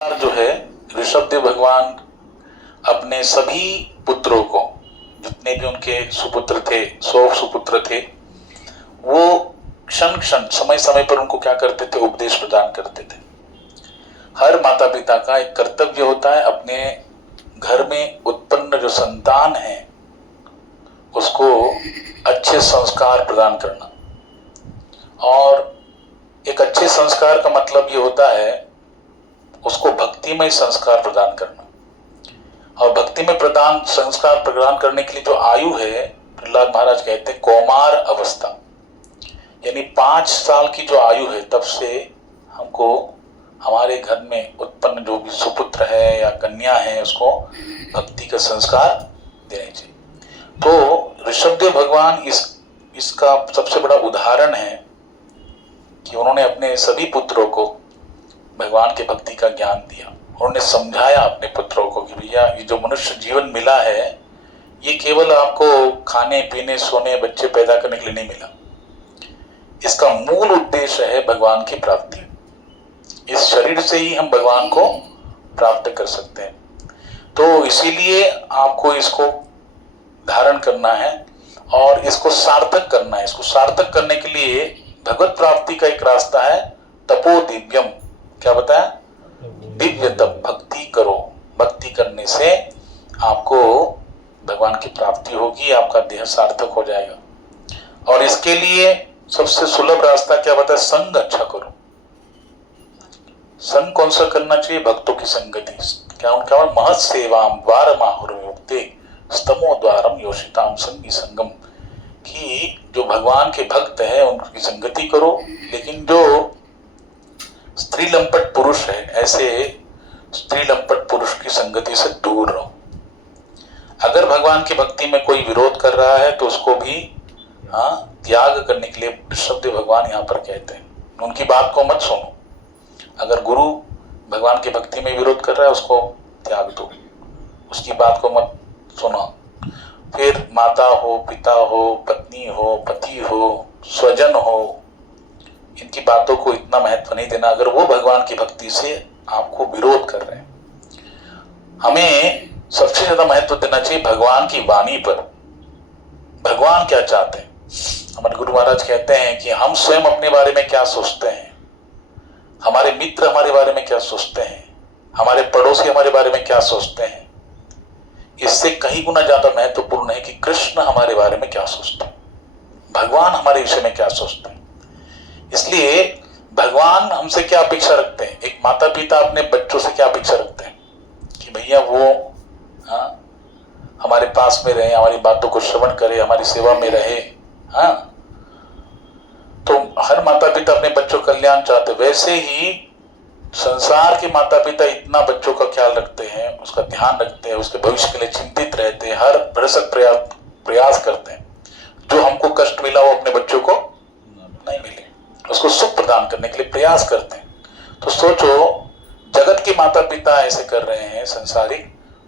जो है ऋषभदेव भगवान अपने सभी पुत्रों को, जितने भी उनके सुपुत्र थे, 100 सुपुत्र थे, वो क्षण क्षण समय समय पर उनको क्या करते थे, उपदेश प्रदान करते थे। हर माता पिता का एक कर्तव्य होता है अपने घर में उत्पन्न जो संतान है उसको अच्छे संस्कार प्रदान करना। और एक अच्छे संस्कार का मतलब ये होता है उसको भक्तिमय संस्कार प्रदान करना। और भक्ति में प्रदान संस्कार प्रदान करने के लिए जो आयु है, प्रहलाद महाराज कहते हैं कौमार अवस्था, यानी 5 साल की जो आयु है तब से हमको हमारे घर में उत्पन्न जो भी सुपुत्र है या कन्या है उसको भक्ति का संस्कार देने चाहिए। तो ऋषभदेव भगवान इसका सबसे बड़ा उदाहरण है कि उन्होंने अपने सभी पुत्रों को भगवान के भक्ति का ज्ञान दिया। उन्होंने समझाया अपने पुत्रों को कि भैया ये जो मनुष्य जीवन मिला है ये केवल आपको खाने पीने सोने बच्चे पैदा करने के लिए नहीं मिला, इसका मूल उद्देश्य है भगवान की प्राप्ति। इस शरीर से ही हम भगवान को प्राप्त कर सकते हैं। तो इसीलिए आपको इसको धारण करना है और इसको सार्थक करना है। इसको सार्थक करने के लिए भगवत प्राप्ति का एक रास्ता है तपो दिव्यम। क्या बताया? दिव्य तप, भक्ति करो। भक्ति करने से आपको भगवान की प्राप्ति होगी, आपका देह सार्थक हो जाएगा। और इसके लिए सबसे सुलभ रास्ता क्या बताया? संग अच्छा करो। संग कौन सा करना चाहिए? भक्तों की संगति। क्या उनका महत सेवाम द्वार माहुर्युक्ते स्तमो द्वारम योषिताम संगी संगम, कि जो भगवान के भक्त है उनकी संगति करो, लेकिन जो स्त्री लंपट पुरुष है ऐसे स्त्री लंपट पुरुष की संगति से दूर रहो। अगर भगवान की भक्ति में कोई विरोध कर रहा है तो उसको भी त्याग करने के लिए ऋषभदेव भगवान यहाँ पर कहते हैं, उनकी बात को मत सुनो। अगर गुरु भगवान की भक्ति में विरोध कर रहा है उसको त्याग दो, उसकी बात को मत सुनो। फिर माता हो, पिता हो, पत्नी हो, पति हो, स्वजन हो, इनकी बातों को इतना महत्व नहीं देना अगर वो भगवान की भक्ति से आपको विरोध कर रहे हैं। हमें सबसे ज्यादा महत्व देना चाहिए भगवान की वाणी पर। भगवान क्या चाहते हैं? हमारे गुरु महाराज कहते हैं कि हम स्वयं अपने बारे में क्या सोचते हैं, हमारे मित्र हमारे बारे में क्या सोचते हैं, हमारे पड़ोसी हमारे बारे में क्या सोचते हैं, इससे कहीं गुना ज्यादा महत्वपूर्ण है कि कृष्ण हमारे बारे में क्या सोचते हैं, भगवान हमारे विषय में क्या सोचते हैं। इसलिए भगवान हमसे क्या अपेक्षा रखते हैं? एक माता पिता अपने बच्चों से क्या अपेक्षा रखते हैं कि भैया वो हमारे पास में रहे, हमारी बातों को श्रवण करे, हमारी सेवा में रहे। तो हर माता पिता अपने बच्चों का कल्याण चाहते। वैसे ही संसार के माता पिता इतना बच्चों का ख्याल रखते हैं, उसका ध्यान रखते हैं, उसके भविष्य के लिए चिंतित रहते हैं, हर भरसक प्रयास करते हैं जो हमको कष्ट मिला वो अपने बच्चों को नहीं मिले, उसको सुख प्रदान करने के लिए प्रयास करते हैं। तो सोचो जगत के माता पिता ऐसे कर रहे हैं संसारिक,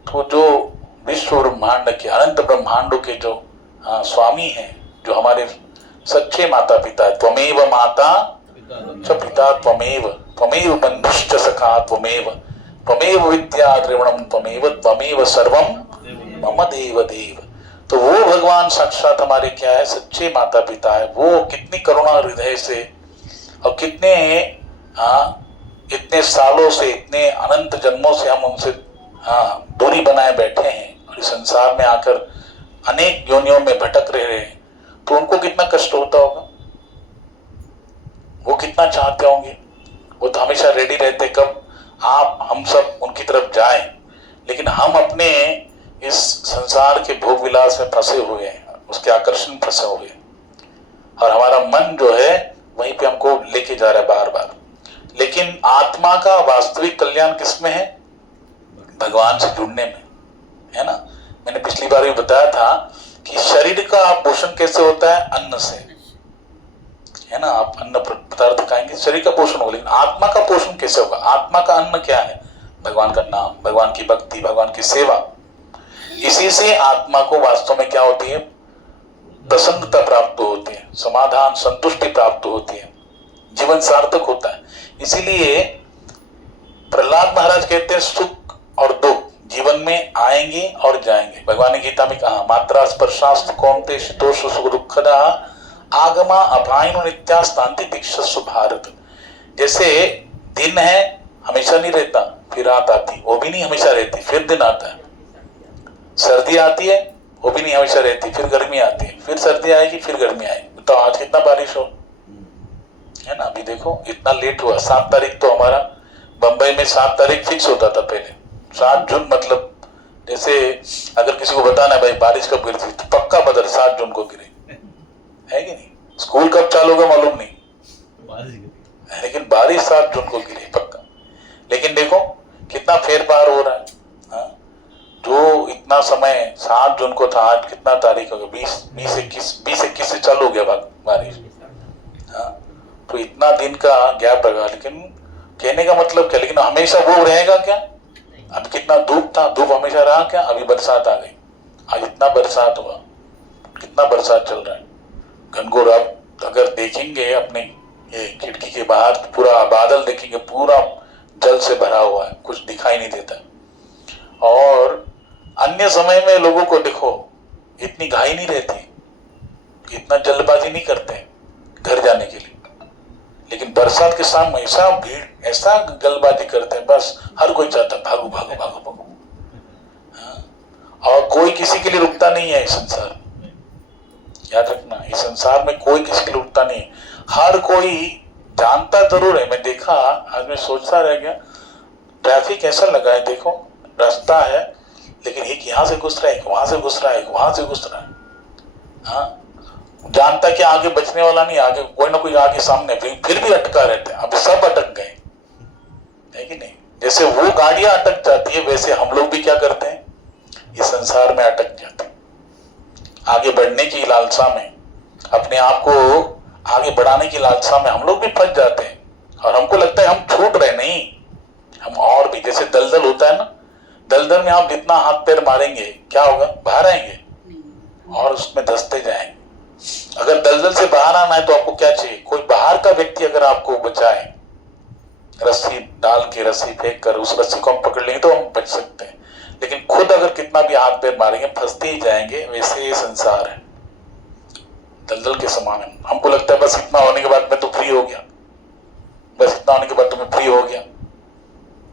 तो जो विश्व ब्रह्मांड के अनंत ब्रह्मांडों के जो स्वामी हैं, जो हमारे सच्चे माता पिता है, त्वमेव माता च पिता त्वमेव, त्वमेव बंधुश्च सखा त्वमेव, त्वमेव विद्या द्रविणम त्वमेव, त्वमेव सर्वम मम देव देव। तो वो भगवान साक्षात हमारे क्या है? सच्चे माता पिता है। वो कितनी करुणा हृदय से और कितने इतने सालों से, इतने अनंत जन्मों से हम उनसे दूरी बनाए बैठे हैं और इस संसार में आकर अनेक योनियों में भटक रहे हैं, तो उनको कितना कष्ट होता होगा, वो कितना चाहते होंगे। वो तो हमेशा रेडी रहते कब हम सब उनकी तरफ जाएं, लेकिन हम अपने इस संसार के भोग विलास में फंसे हुए हैं, उसके आकर्षण में फंसे हुए हैं, और हमारा मन जो है वहीं पे हमको लेके जा रहा है बार बार। लेकिन आत्मा का वास्तविक कल्याण किसमें है? भगवान से जुड़ने में, है ना। मैंने पिछली बार भी बताया था कि शरीर का पोषण कैसे होता है? अन्न से, है ना। आप अन्न पदार्थ खाएंगे, शरीर का पोषण होगा, लेकिन आत्मा का पोषण कैसे होगा? आत्मा का अन्न क्या है? भगवान का नाम, भगवान की भक्ति, भगवान की सेवा। इसी से आत्मा को वास्तव में क्या होती है? प्रसन्नता प्राप्त होती है, समाधान, संतुष्टि प्राप्त होती है, जीवन सार्थक होता है। इसीलिए प्रहलाद महाराज कहते हैं सुख और दुख जीवन में आएंगे और जाएंगे। भगवान ने गीता में कहा मात्रा स्पर्शास्तु कौन्तेय शीतोष्ण सुख दुःखदा आगमा अपायनो नित्यास्तान्ति दीक्षस्व भारत। जैसे दिन है हमेशा नहीं रहता, फिर रात आती, वो भी नहीं हमेशा रहती, फिर दिन आता है। सर्दी आती है, वो भी नहीं हमेशा रहती, फिर गर्मी आती है, फिर सर्दी आएगी, फिर गर्मी आएगी। तो आज कितना बारिश हो, है ना। अभी देखो इतना लेट हुआ, 7 तारीख तो हमारा बंबई में 7 तारीख फिक्स होता था पहले, 7 जून। मतलब जैसे अगर किसी को बताना है भाई बारिश कब गिरी थी, तो पक्का बदल 7 जून को गिरी है कि नहीं। स्कूल कब चालू होगा मालूम नहीं, लेकिन बारिश 7 जून को गिरी पक्का। लेकिन देखो कितना फेर पार हो रहा है। हाँ? जो इतना समय 7 जून को था, आज कितना तारीख हो गया, 20-21 से चालू हो गया बारिश। हाँ? तो इतना दिन का गैप लगा, लेकिन कहने का मतलब क्या, लेकिन हमेशा वो रहेगा क्या। अब कितना धूप था, धूप हमेशा रहा क्या। अभी बरसात आ गई, आज इतना बरसात हुआ, कितना बरसात चल रहा है घनघोर। अब अगर देखेंगे अपने ये खिड़की के बाहर, पूरा बादल देखेंगे, पूरा जल से भरा हुआ है, कुछ दिखाई नहीं देता। और अन्य समय में लोगों को देखो इतनी घाई नहीं रहती, इतना जल्दबाजी नहीं करते घर जाने के लिए। लेकिन बरसात के सामने ऐसा भीड़, ऐसा जल्दबाजी करते हैं, बस हर कोई चाहता है भागो भागो भागो भागो। हाँ? और कोई किसी के लिए रुकता नहीं है इस संसार, याद रखना, इस संसार में कोई किसी के लिए रुकता नहीं है। हर कोई जानता जरूर है। मैं देखा, आज मैं सोचता रह गया, ट्रैफिक ऐसा लगा है, देखो रास्ता है, लेकिन एक यहाँ से घुस रहा है, एक वहां से घुस रहा है, एक वहां से घुस रहा है। हाँ, जानता कि आगे बचने वाला नहीं, आगे कोई ना कोई आगे सामने, फिर भी अटका रहते हैं। अब सब अटक गए, है कि नहीं। जैसे वो गाड़ियां अटक जाती है, वैसे हम लोग भी क्या करते हैं, इस संसार में अटक जाते हैं। आगे बढ़ने की लालसा में, अपने आप को आगे बढ़ाने की लालसा में हम लोग भी फंस जाते हैं, और हमको लगता है हम छूट रहे, नहीं, हम और भी। जैसे दलदल होता है ना, दलदल में आप जितना हाथ पैर मारेंगे क्या होगा, बाहर आएंगे और उसमें धंसते जाएंगे। अगर दलदल से बाहर आना है तो आपको क्या चाहिए, कोई बाहर का व्यक्ति अगर आपको बचाए, रस्सी डाल के, रस्सी फेंक कर उस रस्सी को हम पकड़ लेंगे तो हम बच सकते हैं। लेकिन खुद अगर कितना भी हाथ पैर मारेंगे फंसते ही जाएंगे। वैसे ये संसार है, दलदल के समान है। हमको लगता है बस इतना होने के बाद मैं तो फ्री हो गया, बस इतना होने के बाद तो मैं फ्री हो गया।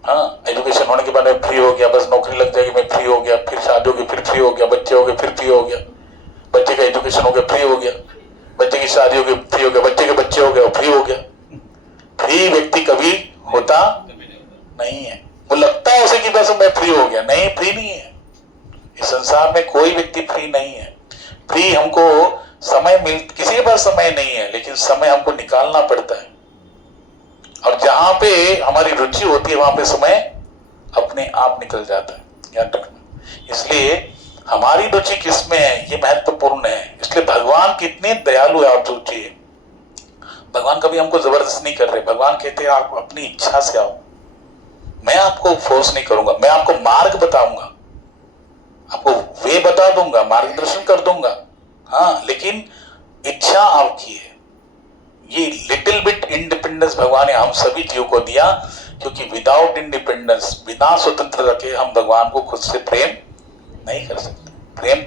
हाँ, एजुकेशन होने के बाद मैं फ्री हो गया, बस नौकरी लग जाएगी मैं फ्री हो गया, फिर शादी होगी फिर फ्री हो गया, बच्चे हो गए फिर फ्री हो गया, बच्चे का एजुकेशन हो गया फ्री हो गया, बच्चे की शादी हो गई फ्री हो गया, बच्चे के बच्चे हो गए फ्री हो गया। फ्री व्यक्ति कभी होता नहीं है। वो लगता है उसे कि बस मैं फ्री हो गया, नहीं, फ्री नहीं है। इस संसार में कोई व्यक्ति फ्री नहीं है। फ्री हमको समय किसी के पास समय नहीं है, लेकिन समय हमको निकालना पड़ता है। और जहां पे हमारी रुचि होती है वहां पे समय अपने आप निकल जाता है, याद रखना। इसलिए हमारी रुचि किसमें है ये महत्वपूर्ण है। इसलिए भगवान कितने दयालु है, आप सोचिए। भगवान कभी हमको जबरदस्ती नहीं कर रहे। भगवान कहते हैं आप अपनी इच्छा से आओ, मैं आपको फोर्स नहीं करूंगा, मैं आपको मार्ग बताऊंगा, आपको वे बता दूंगा, मार्गदर्शन कर दूंगा। हाँ, लेकिन इच्छा आपकी है। ये लिटिल बिट इंडिपेंडेंस भगवान ने हम सभी जीव को दिया, क्योंकि विदाउट इंडिपेंडेंस, बिना स्वतंत्रता के हम भगवान को खुद से प्रेम नहीं कर सकते। प्रेम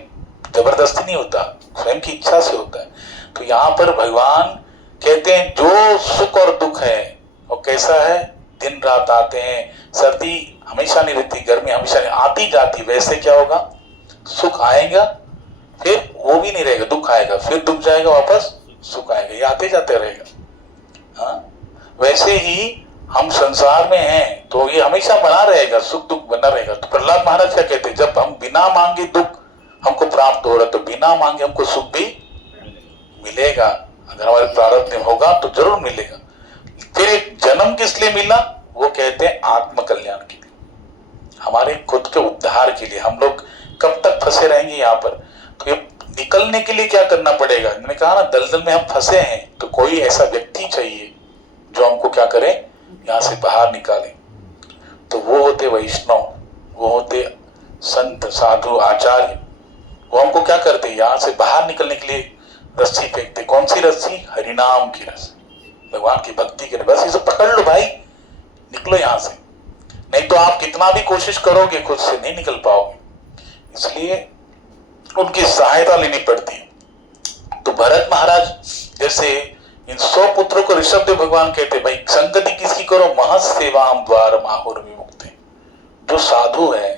जबरदस्ती नहीं होता, स्वयं की इच्छा से होता है। तो यहाँ पर भगवान कहते हैं जो सुख और दुख है वो कैसा है, दिन रात आते हैं, सर्दी हमेशा नहीं रहती, गर्मी हमेशा नहीं, आती जाती। वैसे क्या होगा, सुख आएगा फिर वो भी नहीं रहेगा, दुख आएगा फिर दुख जाएगा, वापस सुख आएगा, ये आते जाते रहेगा। हाँ, वैसे ही हम संसार में हैं तो ये हमेशा बना रहेगा, सुख दुख बना रहेगा। तो प्रहलाद महाराज क्या कहते हैं, जब हम बिना मांगे दुख हमको प्राप्त हो रहा है तो बिना मांगे हमको सुख भी मिलेगा। अगर हमारे प्रारब्ध में होगा तो जरूर मिलेगा। फिर एक जन्म किस लिए मिला, वो कहते हैं आत्म कल्याण के लिए, हमारे खुद के उद्धार के लिए। हम लोग कब तक फंसे रहेंगे यहाँ पर, तो ये निकलने के लिए क्या करना पड़ेगा। मैंने कहा ना, दलदल में हम फंसे हैं तो कोई ऐसा व्यक्ति चाहिए जो हमको क्या करे, यहाँ से बाहर निकाले। तो वो होते वैष्णव, वो होते संत साधु आचार्य। वो हमको क्या करते, यहाँ से बाहर निकलने के लिए रस्सी फेंकते। कौन सी रस्सी, हरिनाम की रस्सी, भगवान की भक्ति के। बस इसे पकड़ लो भाई, निकलो यहाँ से, नहीं तो आप कितना भी कोशिश करोगे खुद से नहीं निकल पाओगे, इसलिए उनकी सहायता लेनी पड़ती है। तो भरत महाराज जैसे इन 100 पुत्रों को ऋषभदेव भगवान कहते भाई संगति किसकी करो, महत सेवाम द्वार माहुर विमुक्ते। जो साधु है,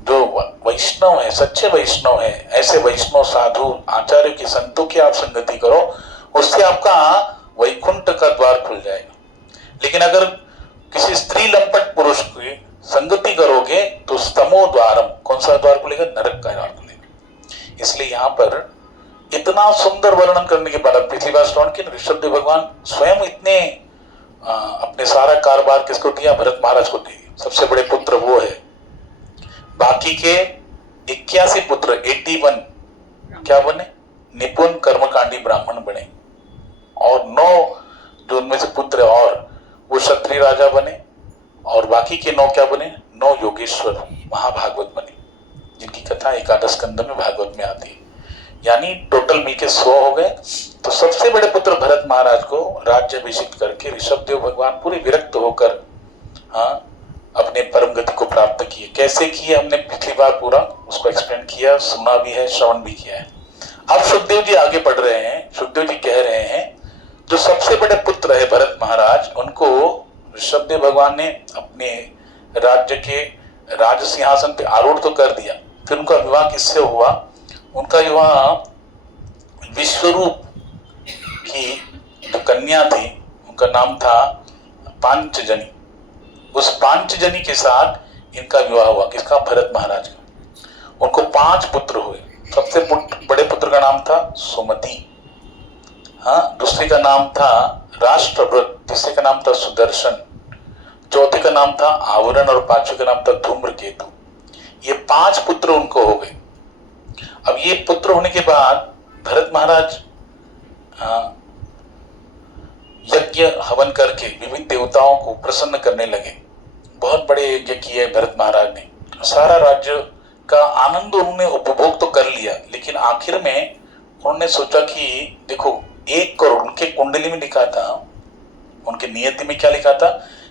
जो वैष्णव है, सच्चे वैष्णव है, ऐसे वैष्णव साधु आचार्य की संतों की आप संगति करो, उससे आपका वैकुंठ का द्वार खुल जाएगा। लेकिन अगर किसी स्त्री लंपट पुरुष की संगति करोगे तो स्तमो द्वारम, कौन सा द्वार खुलेगा, नरक का द्वार खुलेगा। इसलिए यहाँ पर इतना सुंदर वर्णन करने के बाद, पिछली बार श्रवण की ऋषभदेव भगवान स्वयं इतने अपने सारा कारोबार किसको दिया, भरत महाराज को दिया। सबसे बड़े पुत्र वो है, बाकी के 81 पुत्र 81 क्या बने, निपुण कर्मकांडी ब्राह्मण बने, और 9 जो उनमें से पुत्र और वो क्षत्रिय राजा बने, और बाकी के 9 क्या बने, 9 योगेश्वर महाभागवत बने, जिनकी कथा एकादश स्कंद में भागवत में आती है। यानी टोटल मिलके 100 हो गए। तो सबसे बड़े पुत्र भरत महाराज को राज्याभिषेक करके ऋषभदेव भगवान पूरे विरक्त होकर अपने परम गति को प्राप्त किए। कैसे किए हमने पिछली बार पूरा उसको एक्सप्लेन किया, सुना भी है, श्रवण भी किया है। अब सुखदेव जी आगे बढ़ रहे हैं। सुखदेव जी कह रहे हैं जो सबसे बड़े पुत्र है भरत महाराज, उनको ऋषभदेव भगवान ने अपने राज्य के राज सिंहासन पे आरूढ़ तो कर दिया। फिर उनका विवाह किससे हुआ, उनका विवाह विश्वरूप की जो कन्या थी उनका नाम था पांचजनी, उस पांचजनी के साथ इनका विवाह हुआ। किसका, भरत महाराज का। उनको 5 पुत्र हुए। सबसे बड़े पुत्र का नाम था सुमति, दूसरे का नाम था राष्ट्रव्रत, तीसरे का नाम था सुदर्शन, चौथे का नाम था आवरण और 5वें का नाम था धूम्रकेतु। ये 5 पुत्र उनको हो गए। अब ये पुत्र होने के बाद भरत महाराज यज्ञ हवन करके विविध देवताओं को प्रसन्न करने लगे। बहुत बड़े यज्ञ किए भरत महाराज ने, सारा राज्य का आनंद उन्होंने उपभोग तो कर लिया, लेकिन आखिर में उन्होंने सोचा कि देखो 1 करोड़, उनके कुंडली में लिखा था, उनके नियति में क्या लिखा था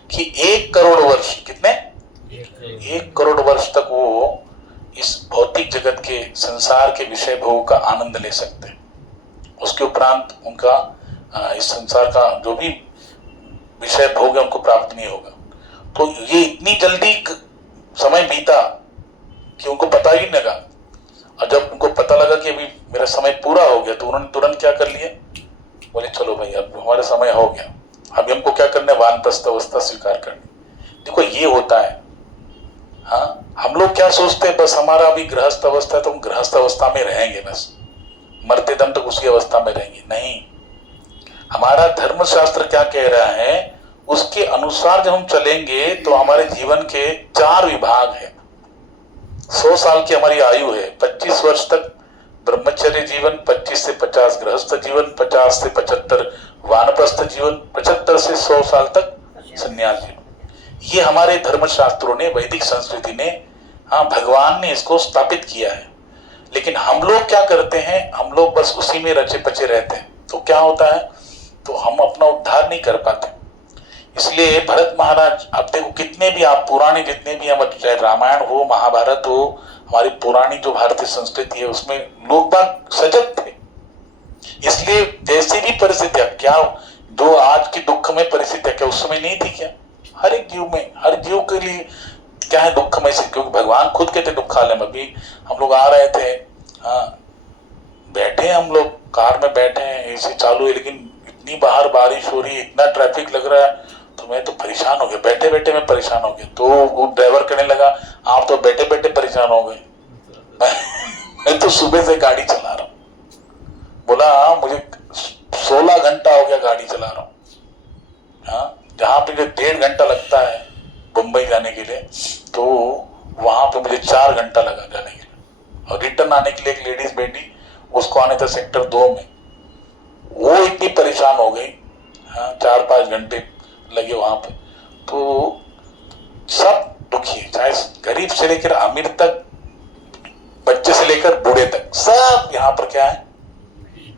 कि 1 करोड़ वर्ष, कितने, 1 करोड़ वर्ष तक वो इस भौतिक जगत के संसार के विषय भोग का आनंद ले सकते हैं। उसके उपरांत उनका इस संसार का जो भी विषय भोग है उनको प्राप्त नहीं होगा। तो ये इतनी जल्दी समय बीता कि उनको पता ही नहीं लगा। और जब उनको पता लगा कि अभी मेरा समय पूरा हो गया तो उन्होंने तुरंत क्या कर लिया, बोले चलो भाई अब हमारा समय हो गया, अभी हमको क्या करना है, वानप्रस्थ अवस्था स्वीकार करनी। देखो ये होता है। हम लोग क्या सोचते हैं, बस हमारा अभी गृहस्थ अवस्था है तो हम गृहस्थ अवस्था में रहेंगे, बस मरते दम तक उसी अवस्था में रहेंगे। नहीं, हमारा धर्मशास्त्र क्या कह रहा है उसके अनुसार जब हम चलेंगे तो हमारे जीवन के 4 विभाग है। 100 साल की हमारी आयु है, 25 वर्ष तक ब्रह्मचर्य जीवन, 25 से 50 गृहस्थ जीवन, 50 से 75 वानप्रस्थ जीवन, 75 से 100 साल तक संन्यास जीवन। ये हमारे धर्मशास्त्रों ने, वैदिक संस्कृति ने, भगवान ने इसको स्थापित किया है। लेकिन हम लोग क्या करते हैं, हम लोग बस उसी में रचे पचे रहते हैं। तो क्या होता है, तो हम अपना उद्धार नहीं कर पाते। इसलिए भरत महाराज, अब देखो कितने भी आप पुराने जितने भी हम, चाहे रामायण हो, महाभारत हो, हमारी पुरानी जो भारतीय संस्कृति है उसमें लोग बाग सजग थे। इसलिए जैसी भी परिस्थितियां, क्या जो आज की दुख में परिस्थितियां क्या उस समय नहीं थी क्या, हर एक जीव में, हर जीव के लिए क्या है दुखमय से, क्योंकि भगवान खुद कहते दुखालय में। अभी हम लोग आ रहे थे, बैठे हम लोग कार में बैठे हैं, एसी चालू है, लेकिन इतनी बाहर बारिश हो रही है, इतना ट्रैफिक लग रहा है, तो मैं तो परेशान हो गया, बैठे बैठे मैं परेशान हो गया। तो वो ड्राइवर कहने लगा आप तो बैठे बैठे परेशान हो गए, मैं तो सुबह से गाड़ी चला रहा हूँ। बोला मुझे 16 घंटा हो गया गाड़ी चला रहा हूँ। जहाँ पे 1.5 घंटा लगता है मुंबई जाने के लिए, तो वहां पे मुझे 4 घंटा लगा जाने के लिए। और रिटर्न आने के लिए एक लेडीज बैठी, उसको आने था सेक्टर 2 में, वो इतनी परेशान हो गई, 4-5 घंटे लगे वहां पे। तो सब दुखी है, चाहे गरीब से लेकर अमीर तक, बच्चे से लेकर बूढ़े तक, सब यहाँ पर क्या है,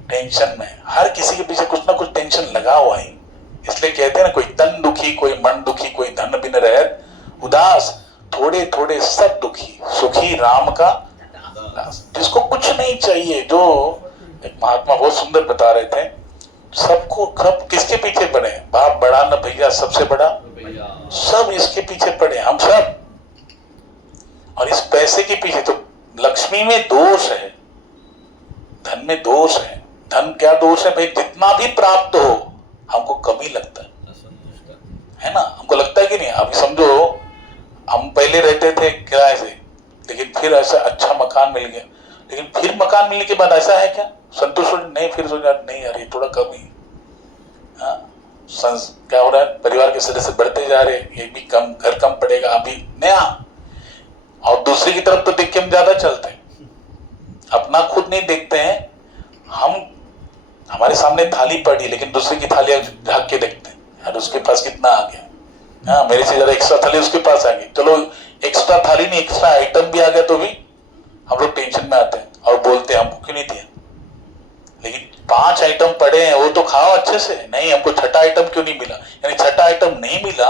टेंशन में। हर किसी के पीछे कुछ ना कुछ टेंशन लगा हुआ है। इसलिए कहते हैं ना, कोई तन दुखी, कोई मन दुखी, कोई धन बिन रहत, उदास, थोड़े थोड़े सब दुखी, सुखी राम का दास। जिसको कुछ नहीं चाहिए, जो एक महात्मा बहुत सुंदर बता रहे थे, सबको सब किसके पीछे पड़े, बाप बड़ा न भैया सबसे बड़ा, सब इसके पीछे पड़े हम सब, और इस पैसे के पीछे। तो लक्ष्मी में दोष है, धन में दोष है। धन क्या दोष है भाई, जितना भी प्राप्त हो हमको कमी लगता है ना, हमको लगता है कि नहीं। अभी समझो हम पहले रहते थे किराए से, लेकिन फिर ऐसा अच्छा मकान मिल गया, लेकिन फिर मकान मिलने के बाद ऐसा है क्या संतुष्ट नहीं, फिर सोचा नहीं यार ये थोड़ा कम ही, हाँ क्या हो रहा है, परिवार के सदस्य बढ़ते जा रहे, ये भी कम, घर कम पड़ेगा अभी नया। और दूसरी की तरफ तो देख के हम ज्यादा चलते हैं, अपना खुद नहीं देखते हैं हम। हमारे सामने थाली पड़ी लेकिन दूसरे की थाली झाँक के देखते हैं, यार उसके पास कितना आ गया, हाँ मेरे से ज्यादा एक्स्ट्रा थाली उसके पास आ गई, चलो एक्स्ट्रा थाली नहीं एक्स्ट्रा आइटम भी आ गया तो भी हम लोग टेंशन में आते हैं और बोलते हैं हमको क्यों नहीं दिया। लेकिन 5 आइटम पड़े हैं वो तो खाओ अच्छे से, नहीं हमको छठा आइटम क्यों नहीं मिला, यानी छठा आइटम नहीं मिला,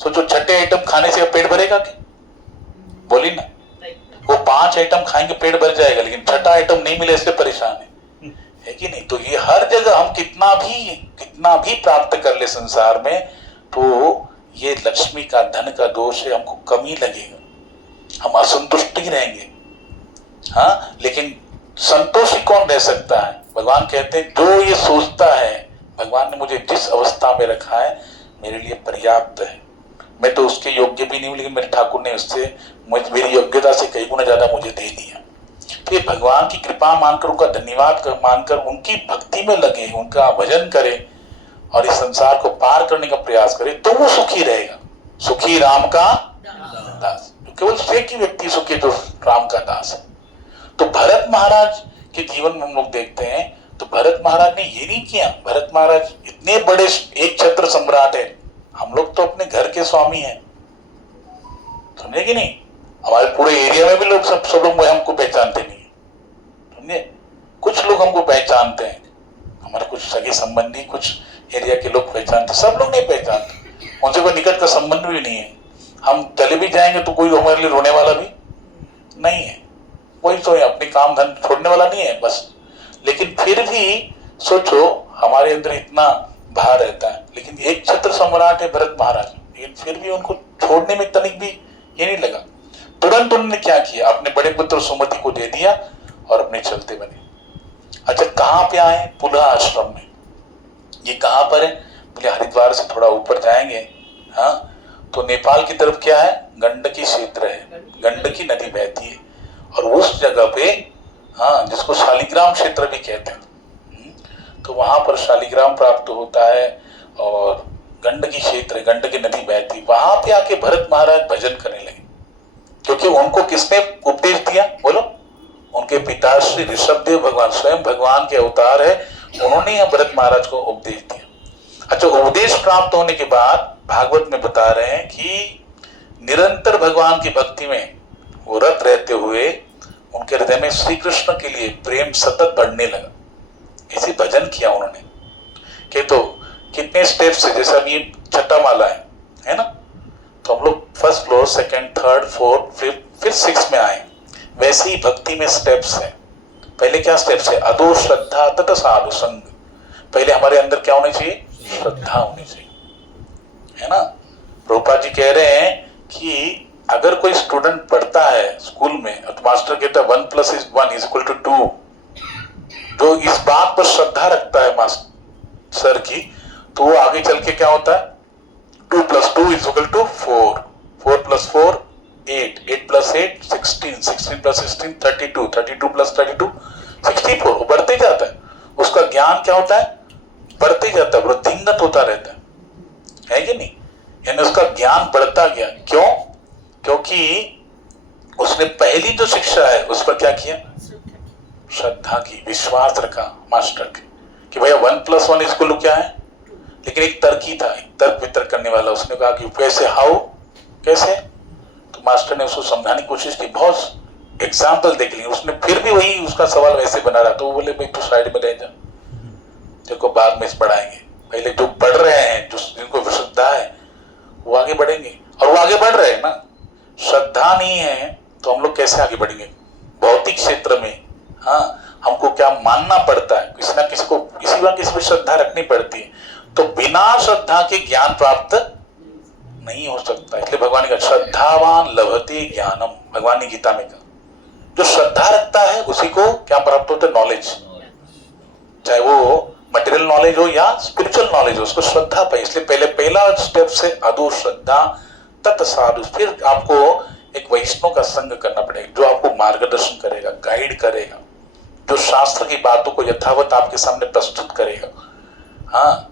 सोचो छठे आइटम खाने से पेट भरेगा क्या, बोली ना। वो 5 आइटम खाएंगे पेट भर जाएगा, लेकिन छठा आइटम नहीं मिले इसलिए परेशान है कि नहीं। तो ये हर जगह हम कितना भी प्राप्त कर ले संसार में, तो ये लक्ष्मी का धन का दोष है, हमको कमी लगेगा, हम असंतुष्ट ही रहेंगे। हाँ, लेकिन संतोषी कौन रह सकता है, भगवान कहते हैं जो ये सोचता है भगवान ने मुझे जिस अवस्था में रखा है मेरे लिए पर्याप्त है, मैं तो उसके योग्य भी नहीं हूं, लेकिन मेरे ठाकुर ने उससे मेरी योग्यता से कई गुना ज्यादा मुझे दे दिया। तो भगवान की कृपा मानकर, उनका धन्यवाद मानकर, उनकी भक्ति में लगे, उनका भजन करे और इस संसार को पार करने का प्रयास करे, तो वो सुखी रहेगा। सुखी राम का दास, केवल एक ही व्यक्ति सुखी जो राम का दास है। तो भरत महाराज के जीवन में हम लोग देखते हैं, तो भरत महाराज ने ये नहीं किया। भरत महाराज इतने बड़े एक छत्र सम्राट है, हम लोग तो अपने घर के स्वामी हैं, समझे कि नहीं। हमारे पूरे एरिया में भी लोग सब लोग हमको पहचानते नहीं, समझे। कुछ लोग हमको पहचानते हैं, हमारे कुछ सगे संबंधी, कुछ एरिया के लोग पहचानते, सब लोग नहीं पहचानते, उनसे कोई निकट का संबंध भी नहीं है। हम चले भी जाएंगे तो कोई हमारे लिए रोने वाला भी नहीं है, कोई तो अपने काम धन छोड़ने वाला नहीं है बस। लेकिन फिर भी सोचो हमारे अंदर इतना भार रहता है, लेकिन एक छत्र सम्राट है भरत महाराज, लेकिन फिर भी उनको छोड़ने में तनिक भी ये नहीं लगा। तुरंत उन्होंने क्या किया, अपने बड़े पुत्र सुमति को दे दिया और अपने चलते बने। अच्छा कहाँ पे आए, पुलह आश्रम में। ये कहाँ पर है, बोले हरिद्वार से थोड़ा ऊपर जाएंगे, हाँ तो नेपाल की तरफ क्या है, गंडकी क्षेत्र है, गंडकी नदी बहती है, और उस जगह पे हाँ जिसको शालिग्राम क्षेत्र भी कहते हैं, तो वहां पर शालिग्राम प्राप्त होता है और गंडकी क्षेत्र, गंडकी नदी बहती, वहां पे आके भरत महाराज भजन करने लगे। क्योंकि उनको किसने उपदेश दिया, बोलो, उनके पिता श्री ऋषभदेव भगवान, स्वयं भगवान के अवतार है, उन्होंने यह भरत महाराज को उपदेश दिया। अच्छा, उपदेश प्राप्त होने के बाद भागवत में बता रहे हैं कि निरंतर भगवान की भक्ति में वो रत रहते हुए उनके हृदय में श्री कृष्ण के लिए प्रेम सतत बढ़ने लगा। इसी भजन किया उन्होंने कि तो कितने स्टेप्स है, जैसे अब ये छठा माला है ना, तो हम लोग first floor, second, third, fourth, fifth, फिर 6 में आए। वैसे ही भक्ति में स्टेप्स है। पहले क्या स्टेप्स है, अदो श्रद्धा तत साधु संग। पहले हमारे अंदर क्या होनी चाहिए, श्रद्धा होनी चाहिए, है ना। प्रभुपाद जी कह रहे हैं कि अगर कोई स्टूडेंट पढ़ता है स्कूल में और तो मास्टर कहता है 1 + 1 = 2, जो इस बात पर श्रद्धा रखता है मास्टर सर की, तो वो आगे चल के क्या होता है, 2 + 2 = 4, 4 + 4 8, 8 + 8 16, 16 + 16 32, 32 + 32 64, वो बढ़ते जाता है। उसका ज्ञान क्या होता है, बढ़ते जाता है, वृद्धिंगत होता रहता है कि नहीं। यानी उसका ज्ञान बढ़ता गया। क्यों, क्योंकि उसने पहली जो शिक्षा है उस पर क्या किया, श्रद्धा की, विश्वास रखा मास्टर के कि भैया 1 + 1 = क्या है। लेकिन एक तर्की था, एक तर्क वितर्क करने वाला, उसने कहा कि कैसे, हाउ, कैसे, तो मास्टर ने उसको समझाने की कोशिश की, बहुत एग्जाम्पल देख ली, उसने फिर भी वही उसका सवाल वैसे बना रहा। तो वो बोले भाई तू साइड में रह जा, देखो बाद में पढ़ाएंगे, पहले जो पढ़ रहे हैं, जो जिनको श्रद्धा है वो आगे बढ़ेंगे। और वो आगे बढ़ रहे हैं ना। श्रद्धा नहीं है तो हम लोग कैसे आगे बढ़ेंगे भौतिक क्षेत्र में। हाँ, हमको क्या मानना पड़ता है, किसी ना किसी को किसी ना किसी पर श्रद्धा रखनी पड़ती है। तो बिना श्रद्धा के ज्ञान प्राप्त नहीं हो सकता। इसलिए भगवान ने कहा श्रद्धावान लभते ज्ञानम, भगवान ने गीता में कहा जो श्रद्धा रखता है उसी को क्या प्राप्त होता है, नॉलेज। चाहे वो मटेरियल नॉलेज हो या स्पिरिचुअल नॉलेज हो, उसको श्रद्धा पाए। इसलिए पहले पहला स्टेप से अधो श्रद्धा तत् साधु। फिर आपको एक वैष्णव का संग करना पड़ेगा जो आपको मार्गदर्शन करेगा, गाइड करेगा, जो शास्त्र की बातों को यथावत आपके सामने प्रस्तुत करेगा। हाँ,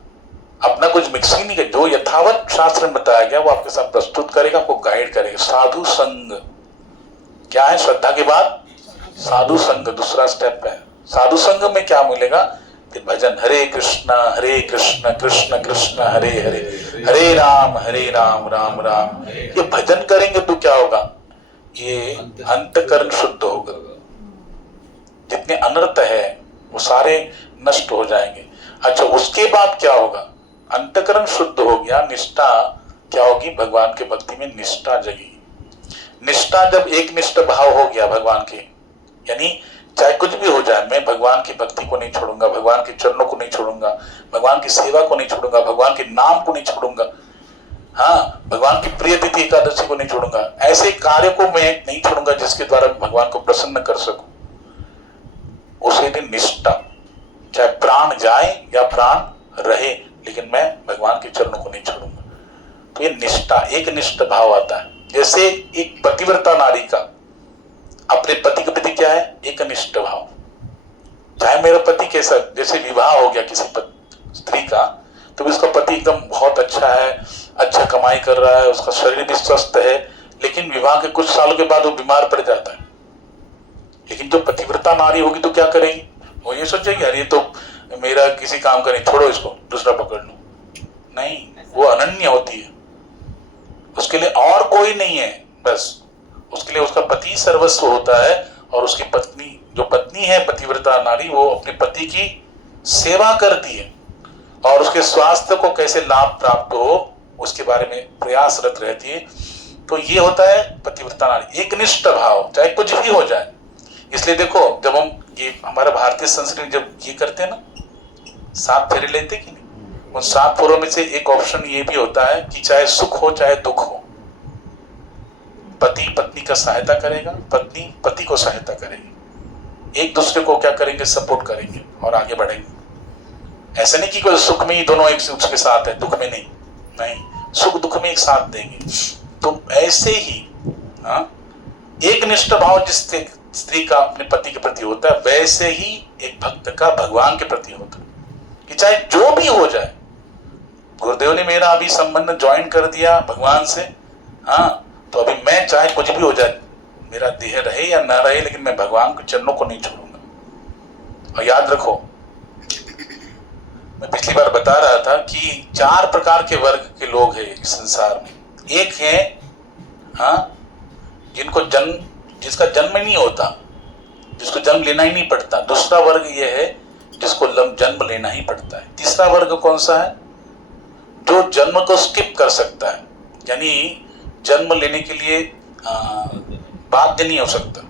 अपना कुछ मिक्सिंग नहीं कर, जो यथावत शास्त्र में बताया गया वो आपके साथ प्रस्तुत करेगा, आपको गाइड करेगा। साधु संग क्या है, श्रद्धा के बाद साधु संग दूसरा स्टेप है। साधु संग में क्या मिलेगा, फिर भजन, हरे कृष्ण कृष्ण कृष्ण हरे हरे, हरे राम राम राम। ये भजन करेंगे तो क्या होगा, ये अंतकरण शुद्ध होगा। जितने अनर्थ है वो सारे नष्ट हो जाएंगे। अच्छा, उसके बाद क्या होगा, अंतकरण शुद्ध हो गया, निष्ठा क्या होगी, भगवान के भक्ति में निष्ठा जगी। निष्ठा जब एक निष्ठ भाव हो गया भगवान के, यानी चाहे कुछ भी हो जाए मैं भगवान की भक्ति को नहीं छोड़ूंगा, भगवान के चरणों को नहीं छोड़ूंगा, भगवान की सेवा को नहीं छोड़ूंगा, भगवान के नाम को नहीं छोड़ूंगा, हाँ, भगवान की प्रिय तिथि एकादशी को नहीं छोड़ूंगा। ऐसे कार्य को मैं नहीं छोड़ूंगा जिसके द्वारा भगवान को प्रसन्न कर सकूं। उसे दिन निष्ठा, चाहे प्राण जाए या प्राण रहे, लेकिन मैं भगवान के चरणों को नहीं छोड़ूंगा। तो ये निष्ठा, एक निष्ठ भाव आता है। जैसे एक पतिव्रता नारी का अपने पति के प्रति क्या है, एक निष्ठ भाव। चाहे मेरा पति कैसा, जैसे विवाह हो गया किसी स्त्री का, तो उसका पति एकदम बहुत अच्छा है, अच्छा कमाई कर रहा है, उसका शरीर भी स्वस्थ है, लेकिन विवाह के कुछ सालों के बाद वो बीमार पड़ जाता है। लेकिन जो पतिव्रता नारी होगी तो क्या करेगी, वो ये सोचेगी अरे ये तो मेरा किसी काम का नहीं, छोड़ो इसको, दूसरा पकड़ लो। नहीं, वो अनन्य होती है, उसके लिए और कोई नहीं है, बस उसके लिए उसका पति सर्वस्व होता है। और उसकी पत्नी, जो पत्नी है पतिव्रता नारी, वो अपने पति की सेवा करती है और उसके स्वास्थ्य को कैसे लाभ प्राप्त हो उसके बारे में प्रयासरत रहती है। तो ये होता है पतिव्रता नारी, एक निष्ठ भाव, चाहे कुछ भी हो जाए। इसलिए देखो, जब हम ये हमारा भारतीय संस्कृति जब ये करते हैं ना, 7 फेरे लेते कि नहीं, उन 7 फेरों में से एक ऑप्शन ये भी होता है कि चाहे सुख हो चाहे दुख हो, पति पत्नी का सहायता करेगा, पत्नी पति को सहायता करेगी, एक दूसरे को क्या करेंगे, सपोर्ट करेंगे और आगे बढ़ेंगे। ऐसा नहीं कि कोई सुख में ही दोनों एक उसके साथ है, दुख में नहीं, नहीं, सुख दुख में एक साथ देंगे। तो ऐसे ही हाँ, एक निष्ठ भाव जिस स्त्री का अपने पति के प्रति होता है, वैसे ही एक भक्त का भगवान के प्रति होता है कि चाहे जो भी हो जाए। गुरुदेव ने मेरा अभी संबंध ज्वाइन कर दिया भगवान से, हाँ, तो अभी मैं चाहे कुछ भी हो जाए, मेरा देह रहे या ना रहे, लेकिन मैं भगवान के चरणों को नहीं छोड़ूंगा। और याद रखो, मैं पिछली बार बता रहा था कि 4 प्रकार के वर्ग के लोग हैं इस संसार में। एक है हाँ, जिसका जन्म नहीं होता, जिसको जन्म लेना ही नहीं पड़ता। दूसरा वर्ग यह है जिसको जन्म लेना ही पड़ता है। तीसरा वर्ग कौन सा है, जो जन्म को स्किप कर सकता है, यानी जन्म लेने के लिए बाध्य नहीं हो सकता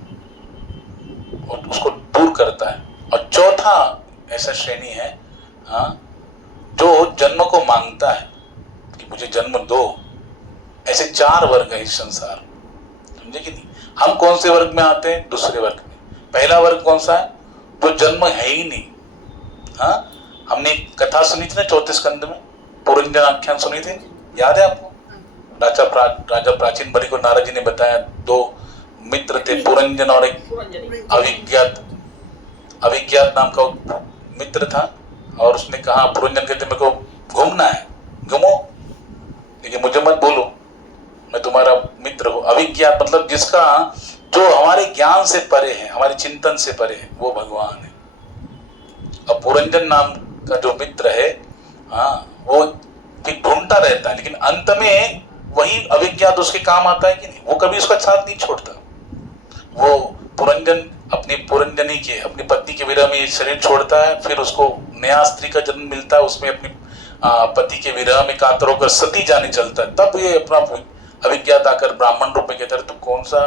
और उसको दूर करता है। और चौथा ऐसा श्रेणी है हाँ, जो जन्म को मांगता है कि मुझे जन्म दो। ऐसे 4 वर्ग है इस संसार, समझे कि नहीं। हम कौन से वर्ग में आते हैं, दूसरे वर्ग में। पहला वर्ग कौन सा है, जो जन्म है ही नहीं। हाँ, हमने कथा सुनी थी ना 4थे स्कंद में, पुरंजन आख्यान सुनी थी, याद है आपको। राजा प्राचीन बलि को नारद जी ने बताया, 2 मित्र थे, पुरंजन और एक अविज्ञात नाम का मित्र था। और उसने कहा, पुरंजन कहते मेरे को घूमना है, घूमो, लेकिन मुझे मत बोलो, मैं तुम्हारा मित्र हूं। अविज्ञात मतलब जिसका, जो हमारे ज्ञान से परे है, हमारे चिंतन से परे है, वो भगवान है। अब पुरंजन नाम का जो मित्र है हाँ, वो फिर ढूंढता रहता है, लेकिन अंत में वही अविज्ञात उसके काम आता है कि नहीं। वो कभी उसका साथ नहीं छोड़ता। वो पुरंजन अपनी पुरंजनी के, अपनी पत्नी के विरह में शरीर छोड़ता है, फिर उसको नया स्त्री का जन्म मिलता है, उसमें अपनी पति के विरह में कातर होकर सती जाने चलता है। तब ये अपना अविज्ञात आकर ब्राह्मण रूप में कहता है तू कौन सा,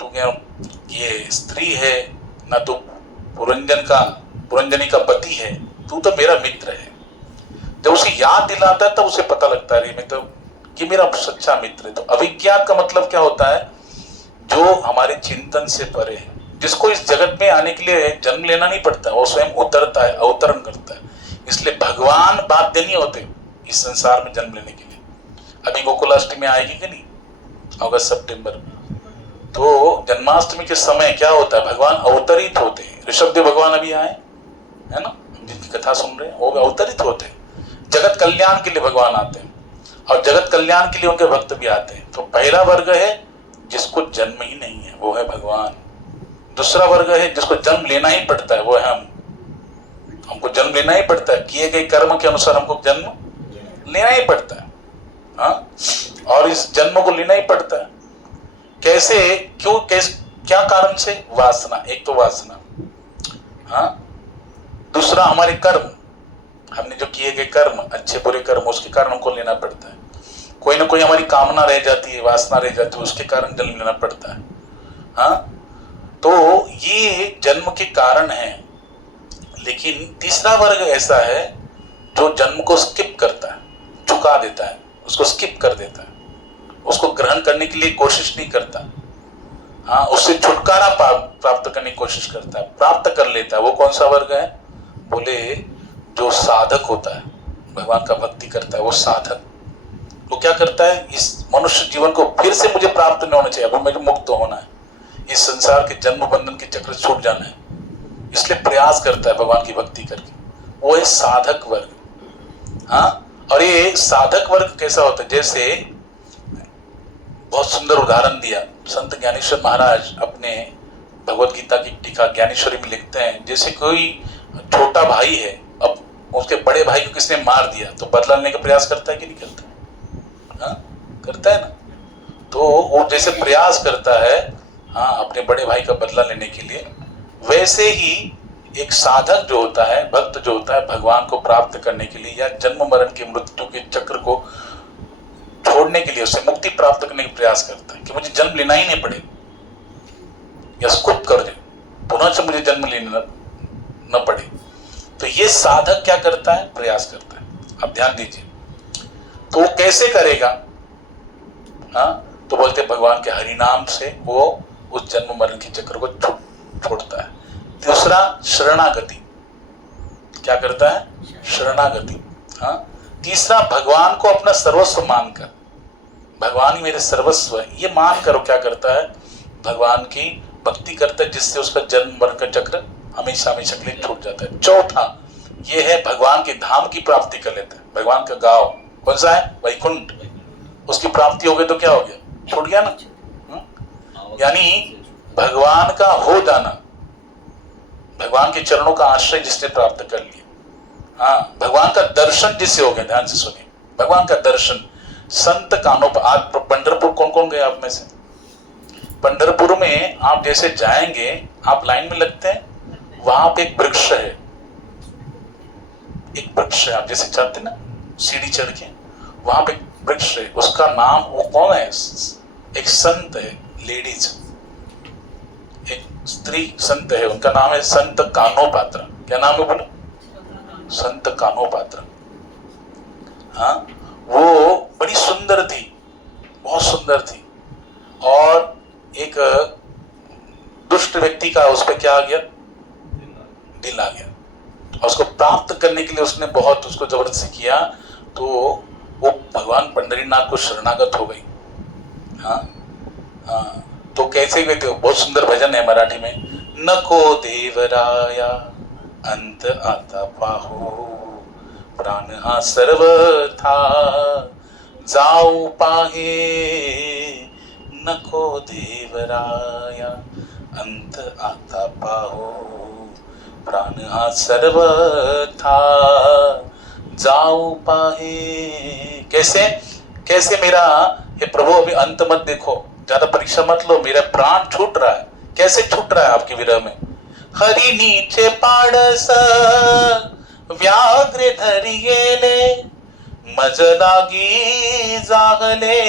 तू क्या ये स्त्री है, ना तू पुरंजनी का पति है, तू तो मेरा मित्र है। जब उसे याद दिलाता है तब उसे पता लगता है मैं तो कि मेरा सच्चा मित्र है। तो अविज्ञात का मतलब क्या होता है, जो हमारे चिंतन से परे है, जिसको इस जगत में आने के लिए जन्म लेना नहीं पड़ता, वो स्वयं उतरता है, अवतरण करता है। इसलिए भगवान बाध्य नहीं होते इस संसार में जन्म लेने के लिए। अभी गोकुलाष्टमी आएगी कि नहीं, अगस्त सितंबर में, तो जन्माष्टमी के समय क्या होता है, भगवान अवतरित होते हैं। ऋषभदेव भगवान अभी आए है ना, जिनकी कथा सुन रहे हैं, वो अवतरित होते हैं। जगत कल्याण के लिए भगवान आते हैं और जगत कल्याण के लिए उनके भक्त भी आते हैं। तो पहला वर्ग है जिसको जन्म ही नहीं है, वो है भगवान। दूसरा वर्ग है जिसको जन्म लेना ही पड़ता है, वो है हमको जन्म लेना ही पड़ता है, किए गए कर्म के अनुसार हमको जन्म लेना ही पड़ता है। हाँ, और इस जन्म को लेना ही पड़ता है। कैसे, क्यों, क्या कारण से? वासना, एक तो वासना, हाँ, दूसरा हमारे कर्म, हमने जो किए गए कर्म, अच्छे बुरे कर्म, उसके कारण हमको लेना पड़ता है। कोई ना कोई हमारी कामना रह जाती है, वासना रह जाती है, उसके कारण जन्म लेना पड़ता है। हाँ, तो ये जन्म के कारण है। लेकिन तीसरा वर्ग ऐसा है जो जन्म को स्किप करता है, चुका देता है, उसको स्किप कर देता है, उसको ग्रहण करने के लिए कोशिश नहीं करता। हाँ, उससे छुटकारा प्राप्त करने की कोशिश करता है, प्राप्त कर लेता है। वो कौन सा वर्ग है? बोले जो साधक होता है, भगवान का भक्ति करता है, वो साधक, वो क्या करता है, इस मनुष्य जीवन को फिर से मुझे प्राप्त नहीं होना चाहिए, अब मुझे मुक्त होना है, इस संसार के जन्म बंधन के चक्र छूट जाना है, इसलिए प्रयास करता है भगवान की भक्ति करके। वो है साधक वर्ग। हाँ, और ये साधक वर्ग कैसा होता है, जैसे बहुत सुंदर उदाहरण दिया संत ज्ञानेश्वर महाराज अपने भगवत गीता की टीका ज्ञानेश्वरी में लिखते हैं। जैसे कोई छोटा भाई है, अब उसके बड़े भाई को किसने मार दिया तो बदला लेने का प्रयास करता है कि नहीं करता? हाँ, करता है ना। तो वो जैसे प्रयास करता है, हाँ, अपने बड़े भाई का बदला लेने के लिए, वैसे ही एक साधक जो होता है, भक्त जो होता है, भगवान को प्राप्त करने के लिए या जन्म मरण के मृत्यु के चक्र को छोड़ने के लिए, उससे मुक्ति प्राप्त करने का प्रयास करता है कि मुझे जन्म लेना ही नहीं पड़े, या स्किप कर दे, पुनः से मुझे जन्म लेना न पड़े। तो ये साधक क्या करता है? प्रयास करता है। अब ध्यान दीजिए, तो वो कैसे करेगा? हाँ, तो बोलते भगवान के हरि नाम से वो उस जन्म मरण के चक्र को छोड़ता है। दूसरा शरणागति, क्या करता है? शरणागति। हाँ, तीसरा भगवान को अपना सर्वस्व मानकर, भगवान ही मेरे सर्वस्व है, ये मानकर क्या करता है? भगवान की भक्ति करता है, जिससे उसका जन्म मरण का चक्र हमेशा हमेशा के लिए छूट जाता है। चौथा ये है भगवान के धाम की प्राप्ति कर लेता है। भगवान का गांव कौन सा है? वैकुंठ। उसकी प्राप्ति हो गई तो क्या हो गया? छूट गया ना। यानी भगवान का हो जाना, भगवान के चरणों का आश्रय जिसने प्राप्त कर लिया, हाँ, भगवान का दर्शन जिससे हो गया, ध्यान से सुनिए, भगवान का दर्शन। संत कानों पर, आज पंढरपुर कौन कौन गए आप में से? पंढरपुर में आप जैसे जाएंगे, आप लाइन में लगते हैं, वहां पे एक वृक्ष है, एक वृक्ष है, आप जैसे जाते ना सीढ़ी चढ़ के, वहां पे वृक्ष है, उसका नाम, वो कौन है? एक संत है, लेडीज, एक स्त्री संत है, उनका नाम है संत कानोपात्र। क्या नाम है बोलो? संत कानोपात्र। हाँ, वो बड़ी सुंदर थी, बहुत सुंदर थी, और एक दुष्ट व्यक्ति का उस पर क्या आ गया? दिल आ गया, और उसको प्राप्त करने के लिए उसने बहुत उसको जबरदस्ती किया, तो वो भगवान पंढरीनाथ को शरणागत हो गई। हाँ, हाँ, तो कैसे गए थे? बहुत सुंदर भजन है मराठी में, नको देवराया अंत आता पाहू, प्राण हा सर्व था जाऊ पाहे, नको देवराया अंत आता पाहू, प्राण हा सर्व था जाऊ पाहे। कैसे? कैसे मेरा, हे प्रभु अभी अंत मत देखो, ज्यादा परीक्षा मत लो, मेरा प्राण छूट रहा है। कैसे छूट रहा है आपके विरह में? हरि नीचे पाड़स व्याघ्र धरियेले, मज लागी जागले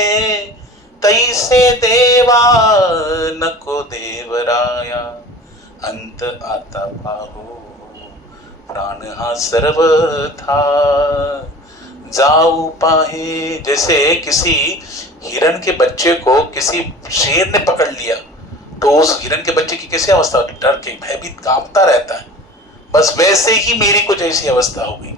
तैसे देवा नको देवराया अंत आता पाहू प्राण हा सर्व था जाऊ पाहे। जैसे किसी हिरण के बच्चे को किसी शेर ने पकड़ लिया तो उस हिरण के बच्चे की कैसी अवस्था होती, डर के भयभीत कांपता रहता है। बस वैसे ही मेरी कुछ ऐसी अवस्था हो गई।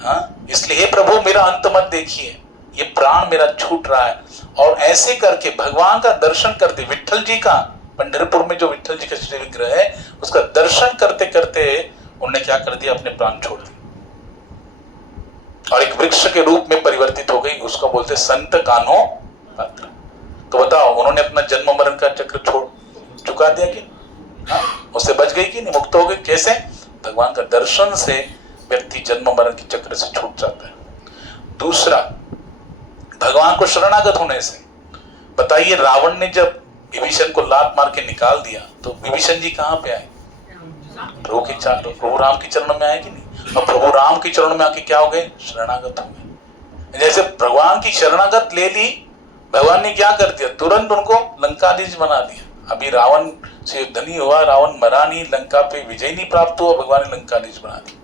हाँ, इसलिए हे प्रभु मेरा अंत मत देखिए, ये प्राण मेरा छूट रहा है। और ऐसे करके भगवान का दर्शन करते, विट्ठल जी का, पंढरपुर में जो विट्ठल जी का श्री विग्रह है उसका दर्शन करते करते उन्होंने क्या कर दिया, अपने प्राण छोड़ दिए और एक वृक्ष के रूप में परिवर्तित हो गई। उसको बोलते संत कान्हो पात्र। तो बताओ उन्होंने अपना जन्म मरण का चक्र छोड़ चुका दिया कि उससे बच गई कि नहीं, मुक्त हो गई। कैसे? भगवान का दर्शन से व्यक्ति जन्म मरण के चक्र से छूट जाता है। दूसरा, भगवान को शरणागत होने से। बताइए रावण ने जब विभीषण को लात मार के निकाल दिया तो विभीषण जी कहां पे आए? प्रभु राम के चरणों में आए कि नहीं? और प्रभु राम के चरणों में आके क्या हो गए? शरणागत हो गए। जैसे भगवान की शरणागत ले ली, भगवान ने क्या कर दिया, तुरंत उनको लंकाधीश बना दिया। अभी रावण से युद्ध नहीं हुआ, रावण मरा नहीं, लंका पे विजय नहीं प्राप्त हुआ, भगवान ने लंकाधीश बना दिया।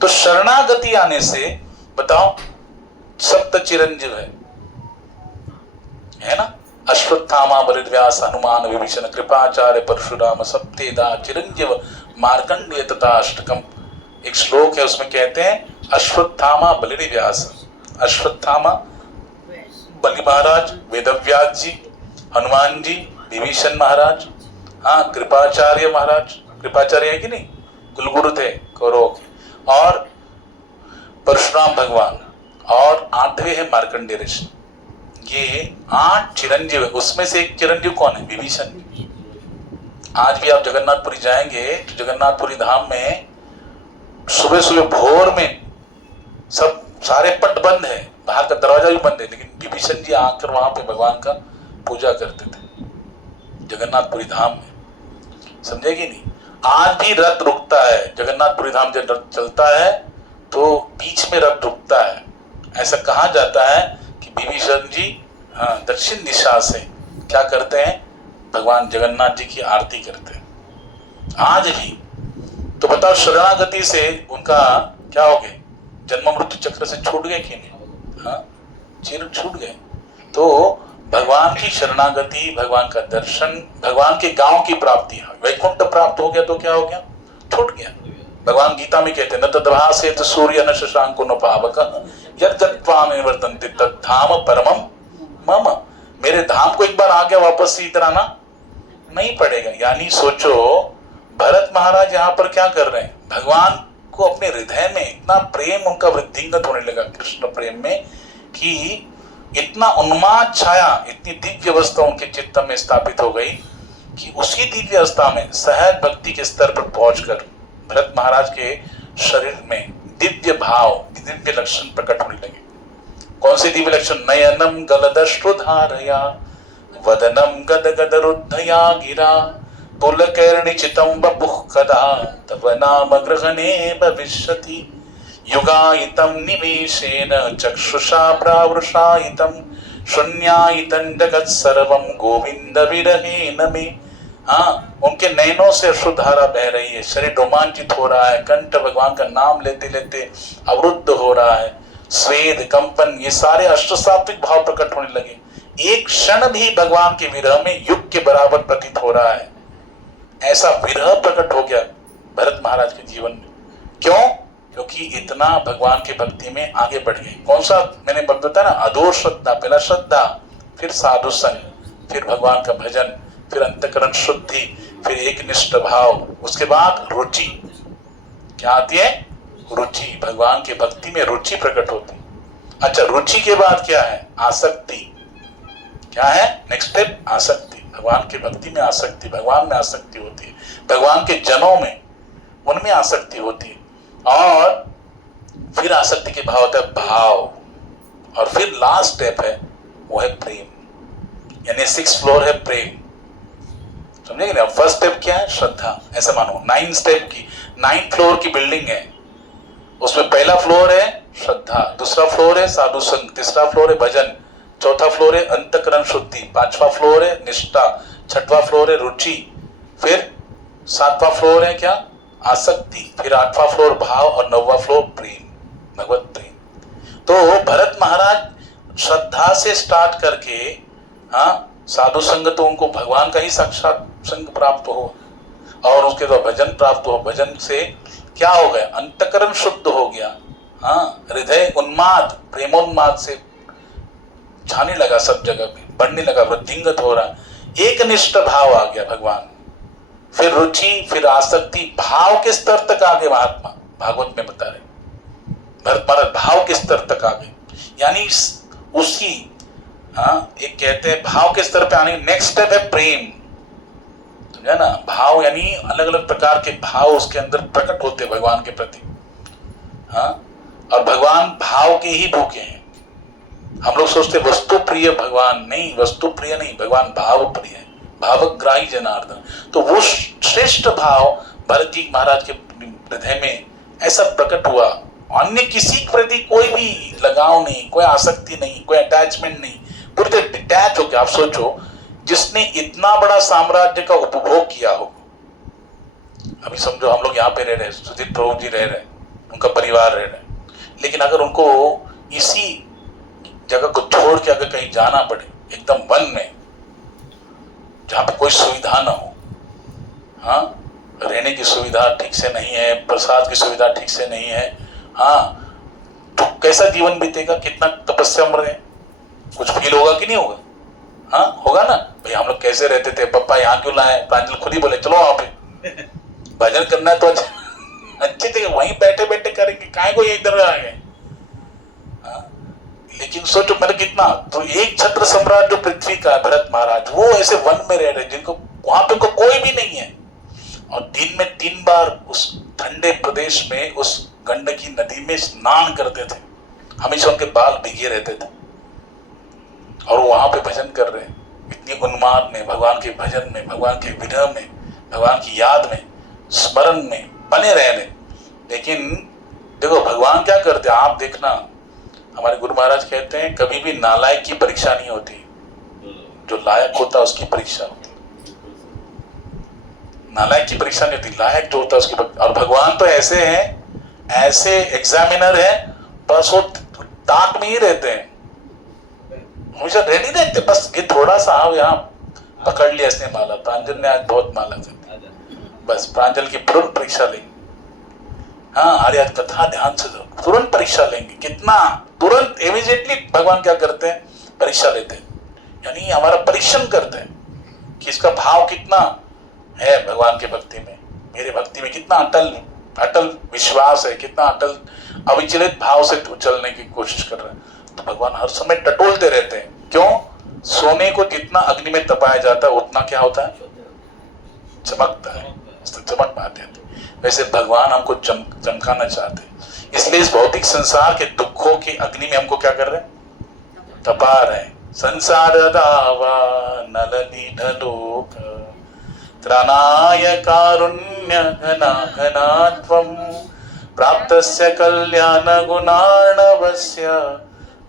तो शरणागति आने से बताओ सप्त चिरंजीव है ना, अश्वत्थामा बलिव्यास हनुमान विभीषण कृपाचार्य परशुराम सप्तेदा चिरंजीव मार्कंडेय तथा अष्टकम। एक श्लोक है उसमें कहते हैं अश्वत्थामा बलिव्यास, अश्वत्थामा बलि महाराज, वेदव्यास जी, हनुमान जी, विभीषण महाराज, हाँ कृपाचार्य महाराज, कृपाचार्य है कि नहीं, कुलगुरु थे कौरवों के, और परशुराम भगवान, और 8वें है मार्कंडेय ऋषि। ये 8 चिरंजीव है। उसमें से एक चिरंजीव कौन है? विभीषण। आज भी आप जगन्नाथपुरी जाएंगे तो जगन्नाथपुरी धाम में सुबह सुबह भोर में सब सारे पट बंद है, बाहर का दरवाजा भी बंद है, लेकिन विभीषण जी आकर वहां पे भगवान का पूजा करते थे जगन्नाथपुरी धाम में। समझे कि नहीं? आज भी रथ रुकता है जगन्नाथपुरी धाम, जब रथ चलता है तो बीच में रथ रुकता है। ऐसा कहा जाता है कि विभीषण जी दक्षिण दिशा से क्या करते हैं, भगवान जगन्नाथ जी की आरती करते हैं आज भी। तो बताओ शरणागति से उनका क्या हो गए, जन्म मृत्यु चक्र से छूट गए कि नहीं? हाँ, चिर छूट गए। तो भगवान की शरणागति, भगवान का दर्शन, भगवान के गांव की प्राप्ति, वैकुंठ प्राप्त हो गया तो क्या हो गया? छूट गया। भगवान गीता में कहते हैं न तद्भासेत सूर्य न शशांको न पावकः यद्गत्वा निवर्तन्ते तद्धाम परमं मम। मेरे धाम को एक बार आ गया, वापस से इधर आना नहीं पड़ेगा। यानी सोचो भरत महाराज यहाँ पर क्या कर रहे हैं, भगवान को अपने हृदय में इतना प्रेम उनका वृद्धिंगत होने लगा कृष्ण प्रेम में, कि इतना उन्माद छाया, इतनी दिव्य अवस्था उनके चित्त में स्थापित हो गई कि उसी दिव्य अवस्था में सहज भक्ति के स्तर पर पहुंचकर भरत महाराज के शरीर में दिव्य भाव, दिव्य लक्षण प्रकट होने लगे। कौन से दिव्य लक्षण? नयनम गलदश्रुधारया वदनम गदगद रुद्धया गिरा पुलकर्णिचितं बपुः कदा तव नाम ग्रहणे भविष्यति युगायितं निमेषेन चक्षुषा प्रावृषायितं शून्यायितं जगत् सर्वं गोविंद विरहेण मे। हाँ, उनके नयनों से अश्रुधारा बह रही है, शरीर रोमांचित हो रहा है, कंठ भगवान का नाम लेते लेते अवरुद्ध हो रहा है, स्वेद कंपन, ये सारे अष्टसात्विक भाव प्रकट होने लगे। एक क्षण भी भगवान के विरह में युग के बराबर प्रतीत हो रहा है। ऐसा विरह प्रकट हो गया भरत महाराज के जीवन में। क्यों? क्योंकि इतना भगवान के भक्ति में आगे बढ़ गए। कौन सा मैंने बताया ना, अधूर श्रद्धा, पहला श्रद्धा, फिर साधु संग, फिर भगवान का भजन, फिर अंतःकरण शुद्धि, फिर एक निष्ठ भाव, उसके बाद रुचि। क्या आती है? रुचि। भगवान के भक्ति में रुचि प्रकट होती। अच्छा, रुचि के बाद क्या है? आसक्ति। क्या है नेक्स्ट स्टेप? आसक्ति। भगवान के भक्ति में आसक्ति, भगवान में आसक्ति होती है, भगवान के जनों में, उनमें आसक्ति होती है। और फिर आसक्ति के भाव होता है भाव, और फिर लास्ट स्टेप है वो है प्रेम। यानी 6 फ्लोर है प्रेम। समझेंगे ना? फर्स्ट स्टेप क्या है? श्रद्धा। ऐसा मानो 9 स्टेप की, 9 फ्लोर की बिल्डिंग है, उसमें पहला फ्लोर है श्रद्धा, दूसरा फ्लोर है साधु संग, तीसरा फ्लोर है भजन, चौथा फ्लोर है अंतकरण शुद्धि, पांचवा फ्लोर है निष्ठा, छठवां फ्लोर है रुचि, फिर सातवां फ्लोर है क्या, आसक्ति, फिर आठवां फ्लोर भाव और नौवां फ्लोर प्रेम, भगवत प्रेम। तो भरत महाराज श्रद्धा से स्टार्ट करके, हाँ, साधु संग तो उनको भगवान का ही साक्षात संग प्राप्त हो, और उसके बाद भजन प्राप्त हो, भजन से क्या हो गया, अंतकरण शुद्ध हो गया, हाँ, हृदय उन्माद प्रेमोन्माद से छाने लगा, सब जगह पे बढ़ने लगा, वृद्धिंगत हो रहा, एक निष्ठ भाव आ गया भगवान, फिर रुचि, फिर आसक्ति, भाव के स्तर तक आ गए महात्मा, भागवत में बता रहे भरत महाराज भाव के स्तर तक आ गए, यानी उसी, हाँ, एक कहते हैं भाव के स्तर पे आने, नेक्स्ट स्टेप है प्रेम, समझा ना, भाव यानी अलग अलग प्रकार के भाव उसके अंदर प्रकट होते भगवान के प्रति, हाँ, और भगवान भाव के ही भूखे हैं। हम लोग सोचते वस्तु प्रिय भगवान, नहीं, वस्तु प्रिय नहीं, भगवान भाव प्रिय है, भावग्राही जनार्दन। तो वो श्रेष्ठ भाव भरत जी महाराज के हृदय में ऐसा प्रकट हुआ, अन्य किसी के प्रति कोई भी लगाव नहीं, कोई आसक्ति नहीं, कोई अटैचमेंट नहीं, पूरे डिटैच हो गया। आप सोचो, जिसने इतना बड़ा साम्राज्य का उपभोग किया हो, अभी समझो हम लोग यहाँ पे रह रहे हैं, सुधीर प्रभु जी रह रहे हैं, उनका परिवार रह रहे हैं, लेकिन अगर उनको इसी जगह को छोड़ के अगर कहीं जाना पड़े, एकदम वन में, जहां पे कोई सुविधा ना हो, हाँ, रहने की सुविधा ठीक से नहीं है, प्रसाद की सुविधा ठीक से नहीं है, हाँ, तो कैसा जीवन बीतेगा, कितना तपस्या में रहे, कुछ फील होगा कि नहीं होगा, हाँ, होगा ना भाई, हम लोग कैसे रहते थे, पापा यहाँ क्यों लाए, प्रांजल खुद ही बोले चलो वहां पे भजन करना है तो अच्छे थे, वहीं बैठे बैठे करेंगे, काहे को ये इधर आ गए, लेकिन सोचो मैंने कितना, तो एक छत्र सम्राट जो पृथ्वी का है भरत महाराज, वो ऐसे वन में रह रहे, जिनको वहां पे उनको कोई भी नहीं है, और दिन में 3 बार उस ठंडे प्रदेश में उस गंडकी नदी में स्नान करते थे, हमेशा उनके बाल भीगे रहते थे, और वो वहां पे भजन कर रहे हैं, इतनी उन्माद में, भगवान के भजन में, भगवान के विरह में, भगवान की याद में, स्मरण में बने रह रहे। लेकिन देखो भगवान क्या करते हैं, आप देखना, हमारे गुरु महाराज कहते हैं कभी भी नालायक की परीक्षा नहीं होती, जो लायक होता है उसकी परीक्षा होती है, नालायक की परीक्षा नहीं होती, लायक जो होता है उसकी परीक्षा। और भगवान तो ऐसे हैं, ऐसे एग्जामिनर है, बस वो ताक में ही रहते हैं, हमेशा रेडी रहते, बस ये थोड़ा सा यहाँ पकड़ लिया इसने माला, प्रांजल ने आज बहुत माला कर, बस प्रांजल की तुरंत परीक्षा लेंगे, हाँ, आर्य कथा ध्यान से तुरंत परीक्षा लेंगे, कितना तुरंत इमीडिएटली भगवान क्या करते हैं, परीक्षा लेते हैं, यानी हमारा परीक्षण करते हैं कि इसका भाव कितना है भगवान के भक्ति में, मेरे भक्ति में कितना अटल अटल विश्वास है, कितना अटल अविचलित भाव से चलने की कोशिश कर रहे हैं। तो भगवान हर समय टटोलते रहते हैं, क्यों, सोने को जितना अग्नि में तपाया जाता है उतना क्या होता है, चमकता है, चमक पाते हैं। वैसे भगवान हमको चमकाना चाहते हैं, इसलिए इस भौतिक संसार के दुखों की अग्नि में हमको क्या कर रहे हैं, तपा रहे हैं। संसार दावा नलनीढलोक त्राणाय कारुण्य घना घनात्वं प्राप्तस्य कल्याण गुणार्णवस्य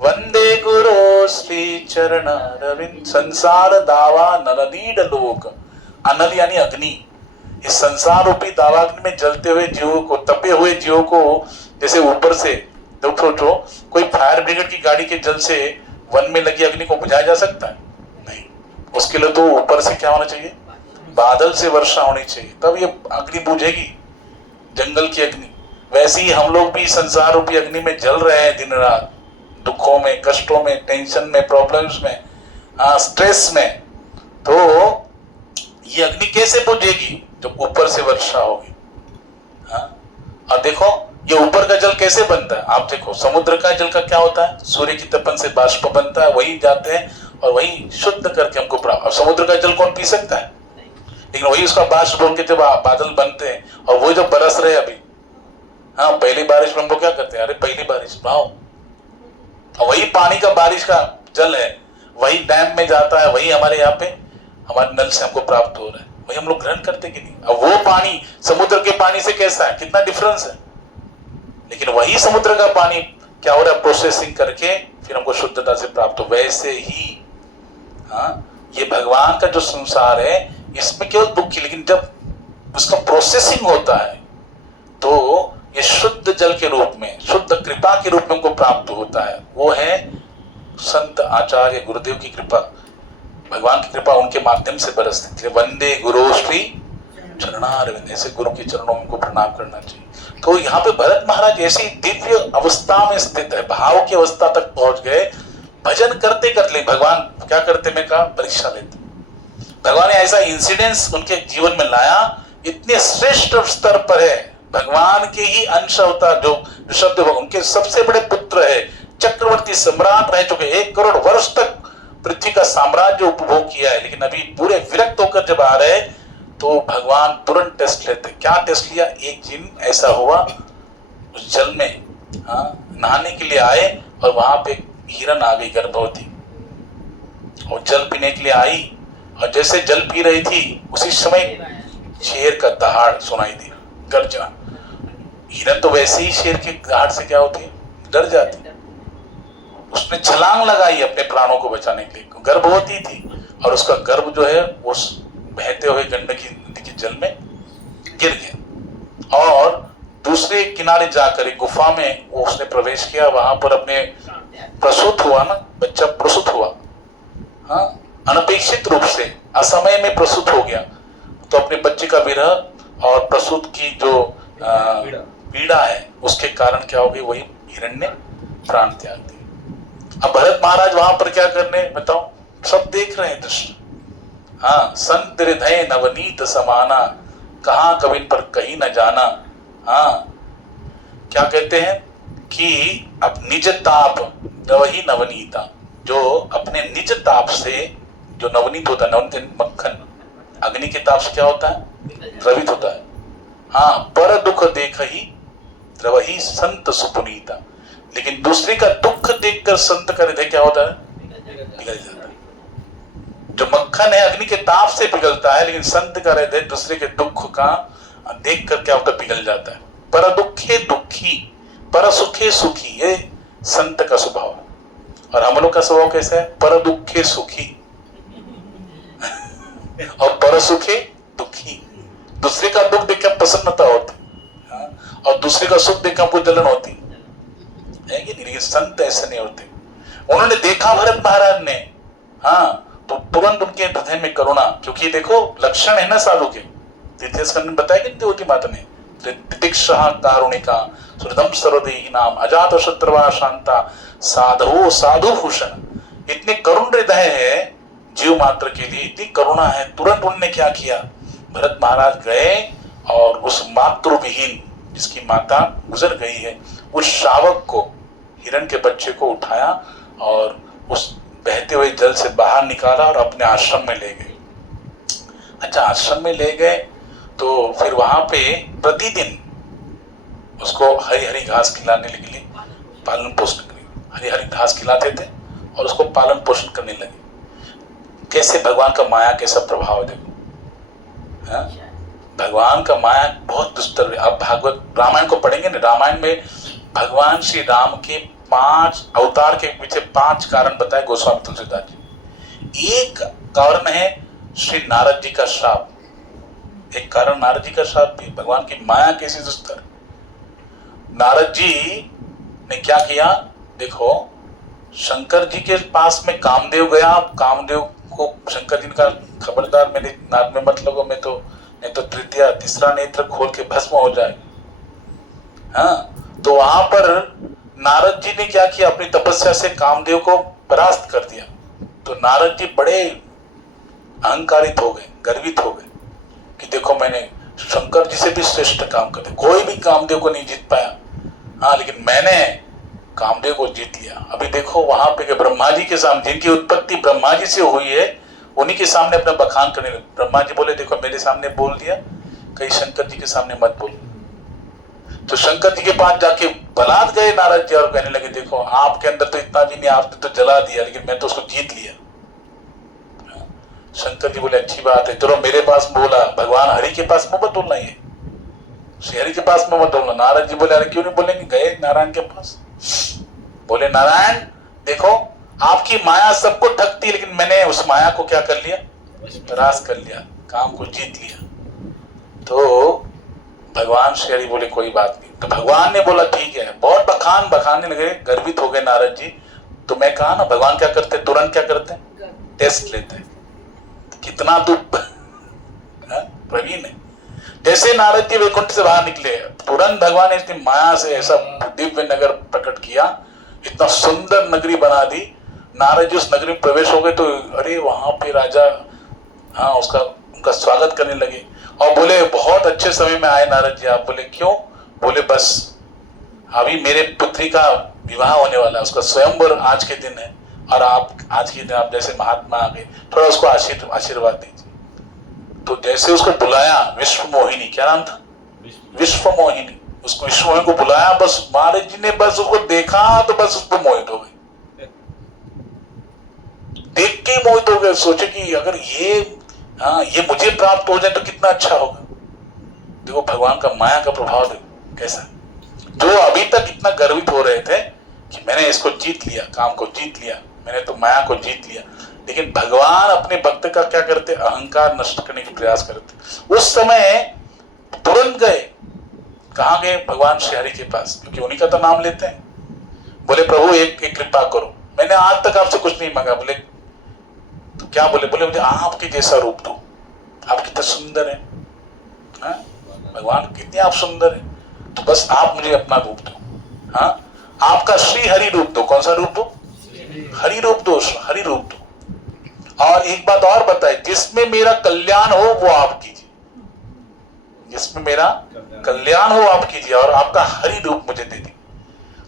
वंदे गुरो श्री चरणारविंद। संसार दावा नलनीढलोक, अनल यानी अग्नि, इस संसार रूपी दावाग्नि में जलते हुए जीवों को, तपे हुए जीवों को, जैसे ऊपर से तो सोचो कोई फायर ब्रिगेड की गाड़ी के जल से वन में लगी अग्नि को बुझाया जा सकता है, नहीं, उसके लिए तो ऊपर से क्या होना चाहिए, बादल से वर्षा होनी चाहिए, तब ये अग्नि बुझेगी, जंगल की अग्नि। वैसे ही हम लोग भी संसार रूपी अग्नि में जल रहे हैं दिन रात, दुखों में, कष्टों में, टेंशन में, प्रॉब्लम्स में, स्ट्रेस में। तो ये अग्नि कैसे बुझेगी, जब ऊपर से वर्षा होगी। और देखो ये ऊपर का जल कैसे बनता है, आप देखो समुद्र का जल का क्या होता है, सूर्य की तपन से बाष्प बनता है, वही जाते हैं और वही शुद्ध करके हमको प्राप्त। और समुद्र का जल कौन पी सकता है, लेकिन वही उसका बाष्प बोल के जब बादल बनते हैं और वही जब बरस रहे अभी, हाँ, पहली बारिश में हम लोग क्या करते हैं, अरे पहली बारिश वाओ, वही पानी का बारिश का जल है, वही डैम में जाता है, वही हमारे यहाँ पे हमारे नल से हमको प्राप्त हो रहा है, वही हम लोग ग्रहण करते कि नहीं। अब वो पानी समुद्र के पानी से कैसा है, कितना डिफरेंस है, लेकिन वही समुद्र का पानी क्या हो रहा है, प्रोसेसिंग करके फिर हमको शुद्धता से प्राप्त हो। वैसे ही ये भगवान का जो संसार है इसमें केवल दुख की, लेकिन जब उसका प्रोसेसिंग होता है तो ये शुद्ध जल के रूप में, शुद्ध कृपा के रूप में हमको प्राप्त होता है। वो है संत आचार्य गुरुदेव की कृपा, भगवान की कृपा उनके माध्यम से बरसती है। वंदे गुरु श्री चरणारविंद, ऐसे गुरु के चरणों में प्रणाम करना चाहिए। तो यहाँ पे भरत महाराज ऐसी दिव्य अवस्था में स्थित है, भाव की अवस्था तक पहुंच गए। भजन करते करते भगवान क्या करते, मैं कहा परीक्षा लेते। भगवान ने ऐसा इंसिडेंस उनके जीवन में लाया, इतने श्रेष्ठ स्तर पर है, भगवान के ही अंश अवतार जो ऋषभ देव उनके सबसे बड़े पुत्र है, चक्रवर्ती सम्राट रह चुके, 1 करोड़ वर्ष तक पृथ्वी का साम्राज्य उपभोग किया है, लेकिन अभी पूरे विरक्त होकर जब आ रहे तो भगवान तुरंत टेस्ट लेते। क्या टेस्ट लिया, एक दिन ऐसा हुआ उस जल में नहाने के लिए आए और वहां पे हिरन आ गई गर्भवती, और जल पीने के लिए आई, और जैसे जल पी रही थी उसी समय शेर का दहाड़ सुनाई दिया, गर्जना। हिरन तो वैसे ही शेर के दहाड़ से क्या होती है, डर जाती। उसने छलांग लगाई अपने प्राणों को बचाने के लिए, गर्भवती थी, और उसका गर्भ जो है उस बहते हुए गंडकी नदी के जल में गिर गया, और दूसरे किनारे जाकर एक गुफा में वो उसने प्रवेश किया। वहां पर अपने प्रसूत हुआ ना, बच्चा प्रसूत हुआ, अनपेक्षित रूप से असमय में प्रसूत हो गया। तो अपने बच्चे का विरह और प्रसूत की जो पीड़ा है उसके कारण क्या हो गई, वही हिरण ने प्राण त्याग दिया। अब भरत महाराज वहां पर क्या करने, बताओ, सब देख रहे हैं दृश्य। संत हृदय नवनीत समाना, कहां कविन पर कहीं न जाना। क्या कहते हैं कि अब निज ताप वही नवनीता, जो अपने निज ताप से जो नवनीत होता है, नवनीत मक्खन, अग्नि के ताप से क्या होता है, द्रवित होता है। पर दुख देख ही द्रवही संत सुपुनीता, लेकिन दूसरे का दुख देखकर संत का हृदय क्या होता है, पिघल जाता है। जो मक्खन है अग्नि के ताप से पिघलता है, लेकिन संत का हृदय दूसरे के दुख का देख कर क्या होता है, पिघल जाता है। पर दुखे दुखी पर सुखे सुखी, ये संत का स्वभाव है। और हम लोग का स्वभाव कैसा है, पर दुखे सुखी और पर सुखे दुखी। दूसरे का दुख देखकर प्रसन्नता होती, और दूसरे का सुख देखकर हमको जलन होती है कि नहीं, लेकिन संत ऐसे नहीं होते। उन्होंने देखा भरत महाराज ने, तो तुरंत उनके हृदय में करुणा, क्योंकि देखो लक्षण है ना साधु के, तृतीय स्कंद में बताया कि देवकी माता ने, तितिक्षा कारुणिका सुहृदम सर्वदेही नाम अजात शत्रुवा शांता साधु साधु भूषण। इतने करुण हृदय है जीव मात्र के लिए, इतनी करुणा है। तुरंत उन्होंने क्या किया, भरत महाराज गए और उस मातृ विहीन जिसकी माता गुजर गई है, उस शावक को, हिरण के बच्चे को उठाया और उस बहते हुए जल से बाहर निकाला और अपने आश्रम में ले गए। अच्छा, आश्रम में ले गए तो फिर वहां पे प्रतिदिन उसको हरी हरी घास खिलाने के लिए, पालन पोषण करने, हरी हरी घास खिलाते थे और उसको पालन पोषण करने लगे। कैसे भगवान का माया कैसा प्रभाव है, देखो। भगवान का माया बहुत दुस्तर है। आप भागवत रामायण को पढ़ेंगे ना, रामायण में भगवान श्री राम के 5 अवतार के पीछे 5 कारण बताए गोस्वामी तुलसीदास जी। एक कारण है श्री नारद जी का श्राप, एक कारण नारद जी का श्राप भी। भगवान की माया कैसी दुस्तर। नारद जी ने क्या किया, देखो, शंकर जी के पास में कामदेव गया। कामदेव को शंकर जी ने कहा, खबरदार मेरे नाक में मत लगो, मैं तो नहीं तो तीसरा नेत्र खोल के भस्म हो जाए। तो वहां पर नारद जी ने क्या किया, अपनी तपस्या से कामदेव को परास्त कर दिया। तो नारद जी बड़े अहंकारित हो गए, गर्वित हो गए कि देखो मैंने शंकर जी से भी श्रेष्ठ काम कर दिया, कोई भी कामदेव को नहीं जीत पाया, लेकिन मैंने कामदेव को जीत लिया। अभी देखो वहां पे ब्रह्मा जी के सामने, जिनकी उत्पत्ति ब्रह्मा जी से हुई है, उन्हीं के सामने अपना बखान करने लगे। ब्रह्मा जी बोले देखो मेरे सामने बोल दिया, कहीं शंकर जी के सामने मत बोल। तो शंकर जी के पास जाके बलात् गए नारद जी और कहने लगे देखो आपके अंदर तो इतना भी नहीं, आपने तो जला दिया, लेकिन मैं तो उसको जीत लिया। शंकर जी बोले अच्छी बात है, चलो मेरे पास बोला, भगवान हरि के पास मत बोलना, ये श्री हरि के पास में मत बोलना। नारद जी बोले अरे क्यों नहीं बोलेंगे, गए नारायण के पास। बोले नारायण देखो आपकी माया सबको ठगती, लेकिन मैंने उस माया को क्या कर लिया, परास कर लिया, काम को जीत लिया। तो भगवान श्री हरि बोले कोई बात नहीं। तो भगवान ने बोला ठीक है, बहुत बखाने लगे, गर्वित हो गए नारद जी। तो मैं कहा ना भगवान क्या करते, तुरंत क्या करते, टेस्ट लेते हैं कितना तू प्रवीण है। जैसे नारद जी वैकुंठ से बाहर निकले, तुरंत भगवान ने इतनी माया से ऐसा दिव्य नगर प्रकट किया, इतना सुंदर नगरी बना दी। नारद जी उस नगरी में प्रवेश हो गए तो अरे वहां पे राजा उनका स्वागत करने लगे और बोले बहुत अच्छे समय में आए नारद जी आप। बोले क्यों? बोले बस अभी मेरे पुत्री का विवाह होने वाला है, उसका स्वयंवर आज के दिन है और आप आज के दिन आप जैसे महात्मा आ गए, थोड़ा उसको आशीर्वाद दीजिए। तो जैसे उसको बुलाया, विश्व मोहिनी, क्या नाम था, विश्व मोहिनी, उसको विश्व मोहिनी को बुलाया, बस महाराज जी ने बस उसको देखा तो बस उसको मोहित हो गए, देख के ही मोहित हो गए। सोचे कि अगर ये मुझे प्राप्त हो जाए तो कितना अच्छा होगा। देखो भगवान का माया का प्रभाव देखो कैसा, जो अभी तक इतना गर्वित हो रहे थे कि मैंने इसको जीत लिया, काम को जीत लिया, मैंने तो माया को जीत लिया, लेकिन भगवान अपने भक्त का क्या करते, अहंकार नष्ट करने की प्रयास करते। उस समय तुरंत गए, कहां गए, भगवान श्री हरि के पास, क्योंकि उन्हीं का तो नाम लेते हैं। बोले प्रभु एक कृपा करो, मैंने आज तक आपसे कुछ नहीं मांगा। बोले तो क्या बोले, बोले मुझे आपके जैसा रूप दो, आप कितना सुंदर है, भगवान कितने आप सुंदर है, तो बस आप मुझे अपना रूप दो। हाँ आपका श्री हरि रूप दो। कौन सा रूप दो? हरि रूप दो, हरि रूप दो। और एक बात और बताए, जिसमें मेरा कल्याण हो वो आप कीजिए, जिसमें मेरा कल्याण हो आप कीजिए और आपका हरि रूप मुझे दे दी।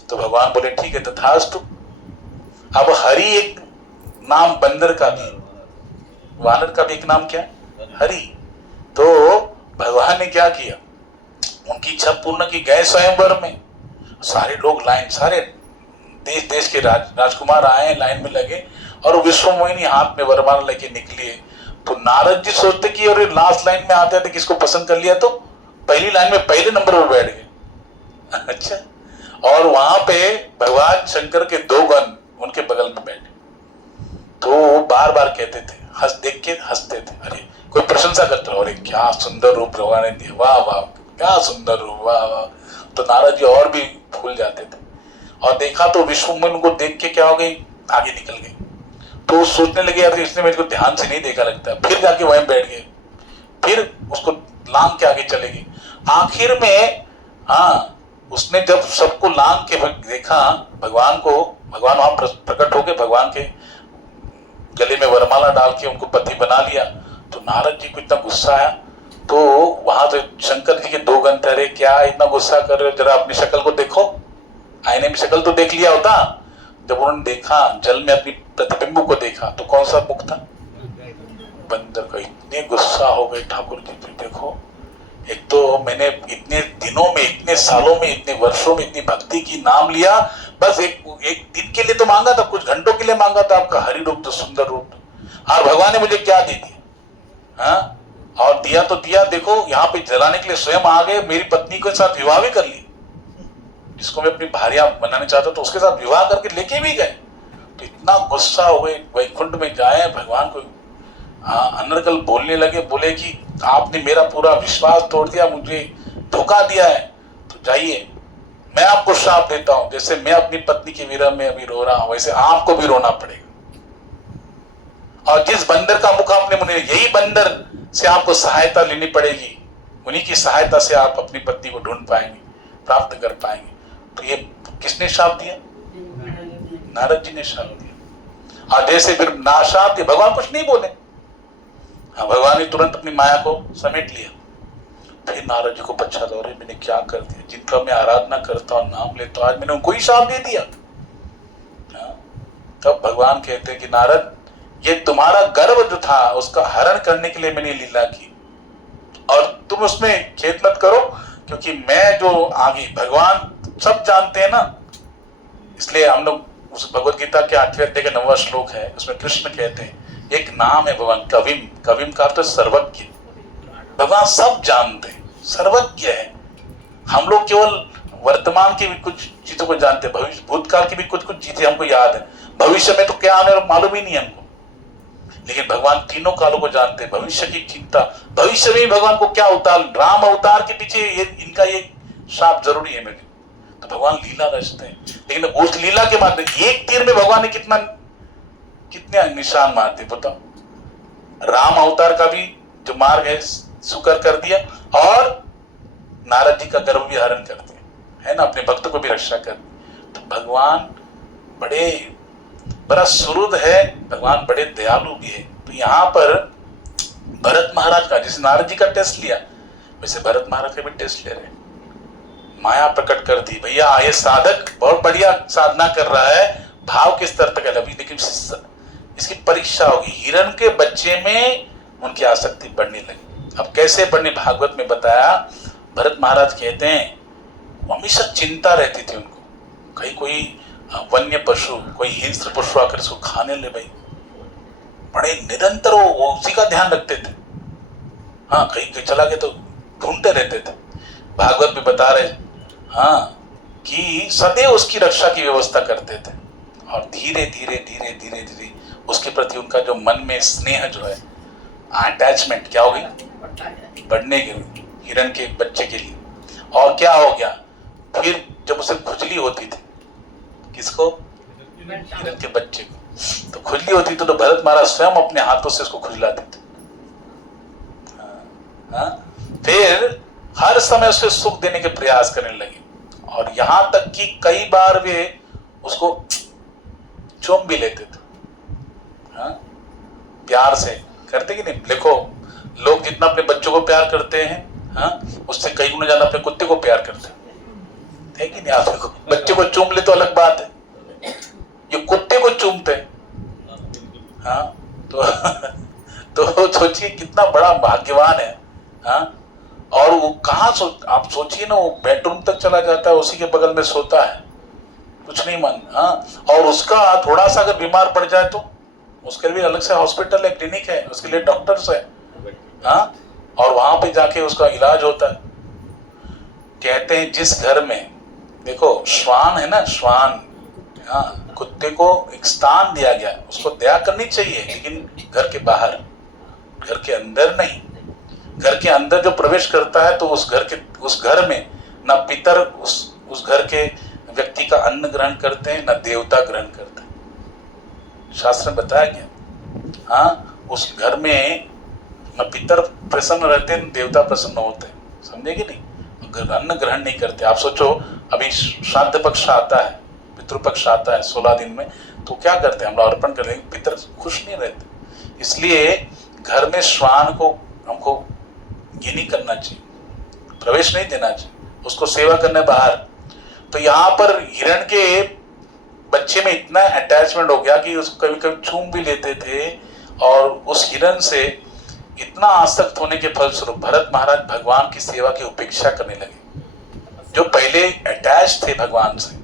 तो भगवान बोले ठीक है तथास्तु। अब हरि एक नाम बंदर का भी, वानर का भी एक नाम क्या है, हरि। तो भगवान ने क्या किया, उनकी इच्छा पूर्ण की, गए स्वयंवर में, सारे लोग लाइन, सारे देश देश के राजकुमार आए, लाइन में लगे और विश्व मोहिनी हाथ में वरमाला लेके निकली। तो नारद जी सोचते कि अरे लास्ट लाइन में आते थे, किसको पसंद कर लिया तो पहली लाइन में पहले नंबर पर बैठ गए। अच्छा, और वहां पे भगवान शंकर के दो गण उनके बगल में बैठे, तो वो बार बार कहते थे, देख के हंसते थे, अरे कोई प्रशंसा करता रहो, अरे क्या सुंदर रूप भगवान ने दिया, वाह वाह क्या सुंदर रूप, वाह वाह। तो नारद जी और भी फूल जाते थे और देखा तो विश्व में उनको देख के क्या हो गई, आगे निकल गई। तो सोचने लगे यार इसने मेरे को ध्यान से नहीं देखा लगता, फिर जाके वहीं बैठ गए, फिर उसको लांग के आगे चले गए। आखिर में उसने जब सबको लांग के देखा भगवान को, भगवान वहां प्रकट हो गए, भगवान के गले में वरमाला डाल के उनको पति बना लिया। तो नारद जी को इतना गुस्सा आया, तो वहां से शंकर जी के दो गण थे, क्या इतना गुस्सा कर रहे हो, जरा अपनी शक्ल को देखो, आईने में शक्ल तो देख लिया होता। जब उन्होंने देखा, जल में अपनी प्रतिबिंब को देखा, तो कौन सा मुख था, बंदर का। इतने गुस्सा हो गए ठाकुर जी, फिर देखो एक तो मैंने इतने दिनों में, इतने सालों में, इतने वर्षों में इतनी भक्ति की, नाम लिया, बस एक दिन के लिए तो मांगा था, कुछ घंटों के लिए मांगा था, आपका हरि रूप तो सुंदर रूप, और भगवान ने मुझे क्या दे दिया, और दिया तो दिया, देखो यहाँ पे जलाने के लिए स्वयं आ गए, मेरी पत्नी के साथ विवाह भी कर लिया, जिसको मैं अपनी भार्या बनाने चाहता तो उसके साथ विवाह करके लेके भी गए। तो इतना गुस्सा हो गए, वैकुंठ में जाए, भगवान को अनर्गल बोलने लगे, बोले कि आपने मेरा पूरा विश्वास तोड़ दिया, मुझे धोखा दिया है, तो जाइए मैं आपको श्राप देता हूं, जैसे मैं अपनी पत्नी के विरह में अभी रो रहा हूं वैसे आपको भी रोना पड़ेगा, और जिस बंदर का मुख आपने मुझे, यही बंदर से आपको सहायता लेनी पड़ेगी, उन्हीं की सहायता से आप अपनी पत्नी को ढूंढ पाएंगे, प्राप्त कर पाएंगे। तो ये किसने श्राप दिया, नारद जी ने श्राप दिया। और जैसे फिर ना श्राप दिया, भगवान कुछ नहीं बोले, भगवान ने तुरंत अपनी माया को समेट लिया। फिर नारद जी को पश्चाताप हो, मैंने क्या कर दिया, जिनका मैं आराधना करता हूँ, नाम लेता हूँ, आज मैंने उनको ही श्राप दे दिया। तब भगवान कहते हैं कि नारद, ये तुम्हारा गर्व जो था उसका हरण करने के लिए मैंने लीला की, और तुम उसमें खेद मत करो, क्योंकि मैं जो आगे, भगवान सब जानते हैं ना, इसलिए हम लोग उस भगवत गीता के 8वें अध्याय का 9वां श्लोक है, उसमें कृष्ण कहते हैं, एक नाम है भगवान कविम, कविम का अर्थ सर्वज्ञ, भगवान सब जानते हैं, सर्वज्ञ है। हम लोग केवल वर्तमान की भी कुछ चीजों को जानते हैं, भविष्य भूतकाल की भी कुछ कुछ चीजें हमको याद है, भविष्य में तो क्या आने वाला मालूम ही नहीं है हमको। लेकिन भगवान तीनों कालों को जानते हैं, भविष्य की चिंता, भविष्य में भगवान को क्या उतार, राम अवतार के पीछे इनका ये शाप जरूरी है मेरे। तो भगवान लीला रचते हैं, लेकिन उस लीला के माध्यम एक तीर में भगवान ने कितने निशान मारते बताओ। राम अवतार का भी जो मार्ग है सुकर कर दिया, और नारद जी का गर्भ भी हरण कर दिया, है ना, अपने भक्त को भी रक्षा कर दी। तो भगवान बड़ा सुहृद है, भगवान बड़े दयालु भी है। तो यहाँ पर भरत महाराज का, जैसे नारद जी का टेस्ट लिया, वैसे भरत महाराज का भी टेस्ट ले रहे, माया प्रकट कर दी। भैया ये साधक बहुत बढ़िया साधना कर रहा है, भाव किस स्तर तक है अभी, लेकिन इसकी परीक्षा होगी। हिरण के बच्चे में उनकी आसक्ति बढ़ने लगी। अब कैसे बढ़ने, भागवत में बताया। भरत महाराज कहते हैं हमेशा चिंता रहती थी उनको, कहीं कोई वन्य पशु, कोई हिंस्र पशु आकर इसको खाने ले, भाई बड़े निरंतर वो उसी का ध्यान रखते थे। हाँ, कहीं चला गया तो ढूंढते रहते थे। भागवत में बता रहे हाँ कि सदैव उसकी रक्षा की व्यवस्था करते थे, और धीरे धीरे धीरे धीरे धीरे उसके प्रति उनका जो मन में स्नेह जो है, अटैचमेंट क्या हो गई, बढ़ने की हिरण के बच्चे के लिए। और क्या हो गया फिर, जब उसे खुजली होती थी, किसको, हिरण के बच्चे को, तो खुजली होती थी तो भरत महाराज स्वयं अपने हाथों से उसको खुजलाते थे। फिर हर समय उसे सुख देने के प्रयास करने लगे, और यहां तक कि कई बार वे उसको चूम भी लेते थे। प्यार से करते कि नहीं, देखो लोग जितना अपने बच्चों को प्यार करते हैं, उससे कई गुना ज्यादा अपने कुत्ते को प्यार करते हैं कि नहीं। आप देखो, बच्चे को चूम ले तो अलग बात है, ये कुत्ते को चूमते हैं। तो सोचिए कितना बड़ा भाग्यवान है। और वो कहाँ आप सोचिए ना, वो बेडरूम तक चला जाता है, उसी के बगल में सोता है, कुछ नहीं मन। और उसका थोड़ा सा अगर बीमार पड़ जाए तो उसके लिए अलग से हॉस्पिटल है, क्लिनिक है, उसके लिए डॉक्टर्स है, और वहां पे जाके उसका इलाज होता है। कहते हैं जिस घर में, देखो श्वान है ना, श्वान, कुत्ते को एक स्थान दिया गया, उसको दया करनी चाहिए, लेकिन घर के बाहर, घर के अंदर नहीं। घर के अंदर जो प्रवेश करता है तो उस घर में ना पितर उस घर के व्यक्ति का अन्न ग्रहण करते हैं, ना देवता ग्रहण करते हैं। शास्त्र में बताया गया, उस घर में न पितर प्रसन्न रहते हैं, देवता प्रसन्न होते हैं, समझे कि नहीं। अगर अन्न ग्रहण नहीं करते, आप सोचो अभी श्राद्ध पक्ष आता है, पितृपक्ष आता है 16 दिन में, तो क्या करते हैं, हम लोग अर्पण कर लेंगे, पितर खुश नहीं रहते। इसलिए घर में श्वान को हमको ये नहीं करना चाहिए, प्रवेश नहीं देना चाहिए, उसको सेवा करने बाहर। तो यहाँ पर हिरण के बच्चे में इतना अटैचमेंट हो गया कि उसको कभी कभी चूम भी लेते थे, और उस हिरण से इतना आसक्त होने के फलस्वरूप भरत महाराज भगवान की सेवा की उपेक्षा करने लगे। जो पहले अटैच थे भगवान से,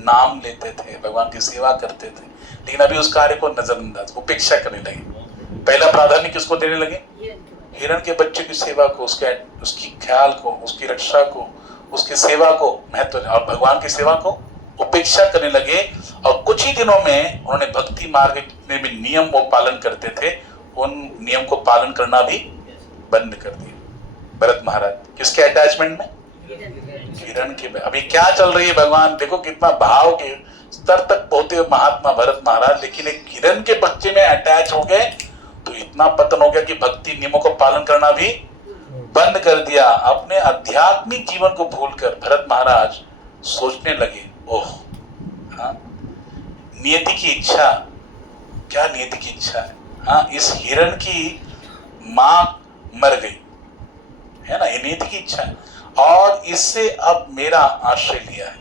नाम लेते थे, भगवान की सेवा करते थे, लेकिन अभी उस कार्य को नजरअंदाज, उपेक्षा करने लगे। पहला प्राधान्य किसको देने लगे, हिरण के बच्चे की सेवा को, उसकी ख्याल को, उसकी रक्षा को, उसकी सेवा को महत्व, और भगवान की सेवा को उपेक्षा करने लगे। और कुछ ही दिनों में उन्होंने भक्ति मार्ग में भी नियम वो पालन करते थे, उन नियम को पालन करना भी बंद कर दिया भरत महाराज। किसके अटैचमेंट में, हिरण के। अभी क्या चल रही है, भगवान देखो कितना भाव के स्तर तक पहुंचे महात्मा भरत महाराज, लेकिन एक हिरण के बच्चे में अटैच हो गए तो इतना पतन हो गया कि भक्ति नियमों को पालन करना भी बंद कर दिया। अपने आध्यात्मिक जीवन को भूलकर भरत महाराज सोचने लगे, ओह नियति की इच्छा, क्या नियति की इच्छा है, इस हिरण की मां मर गई है ना, ये नियति की इच्छा है, और इससे अब मेरा आश्रय लिया है।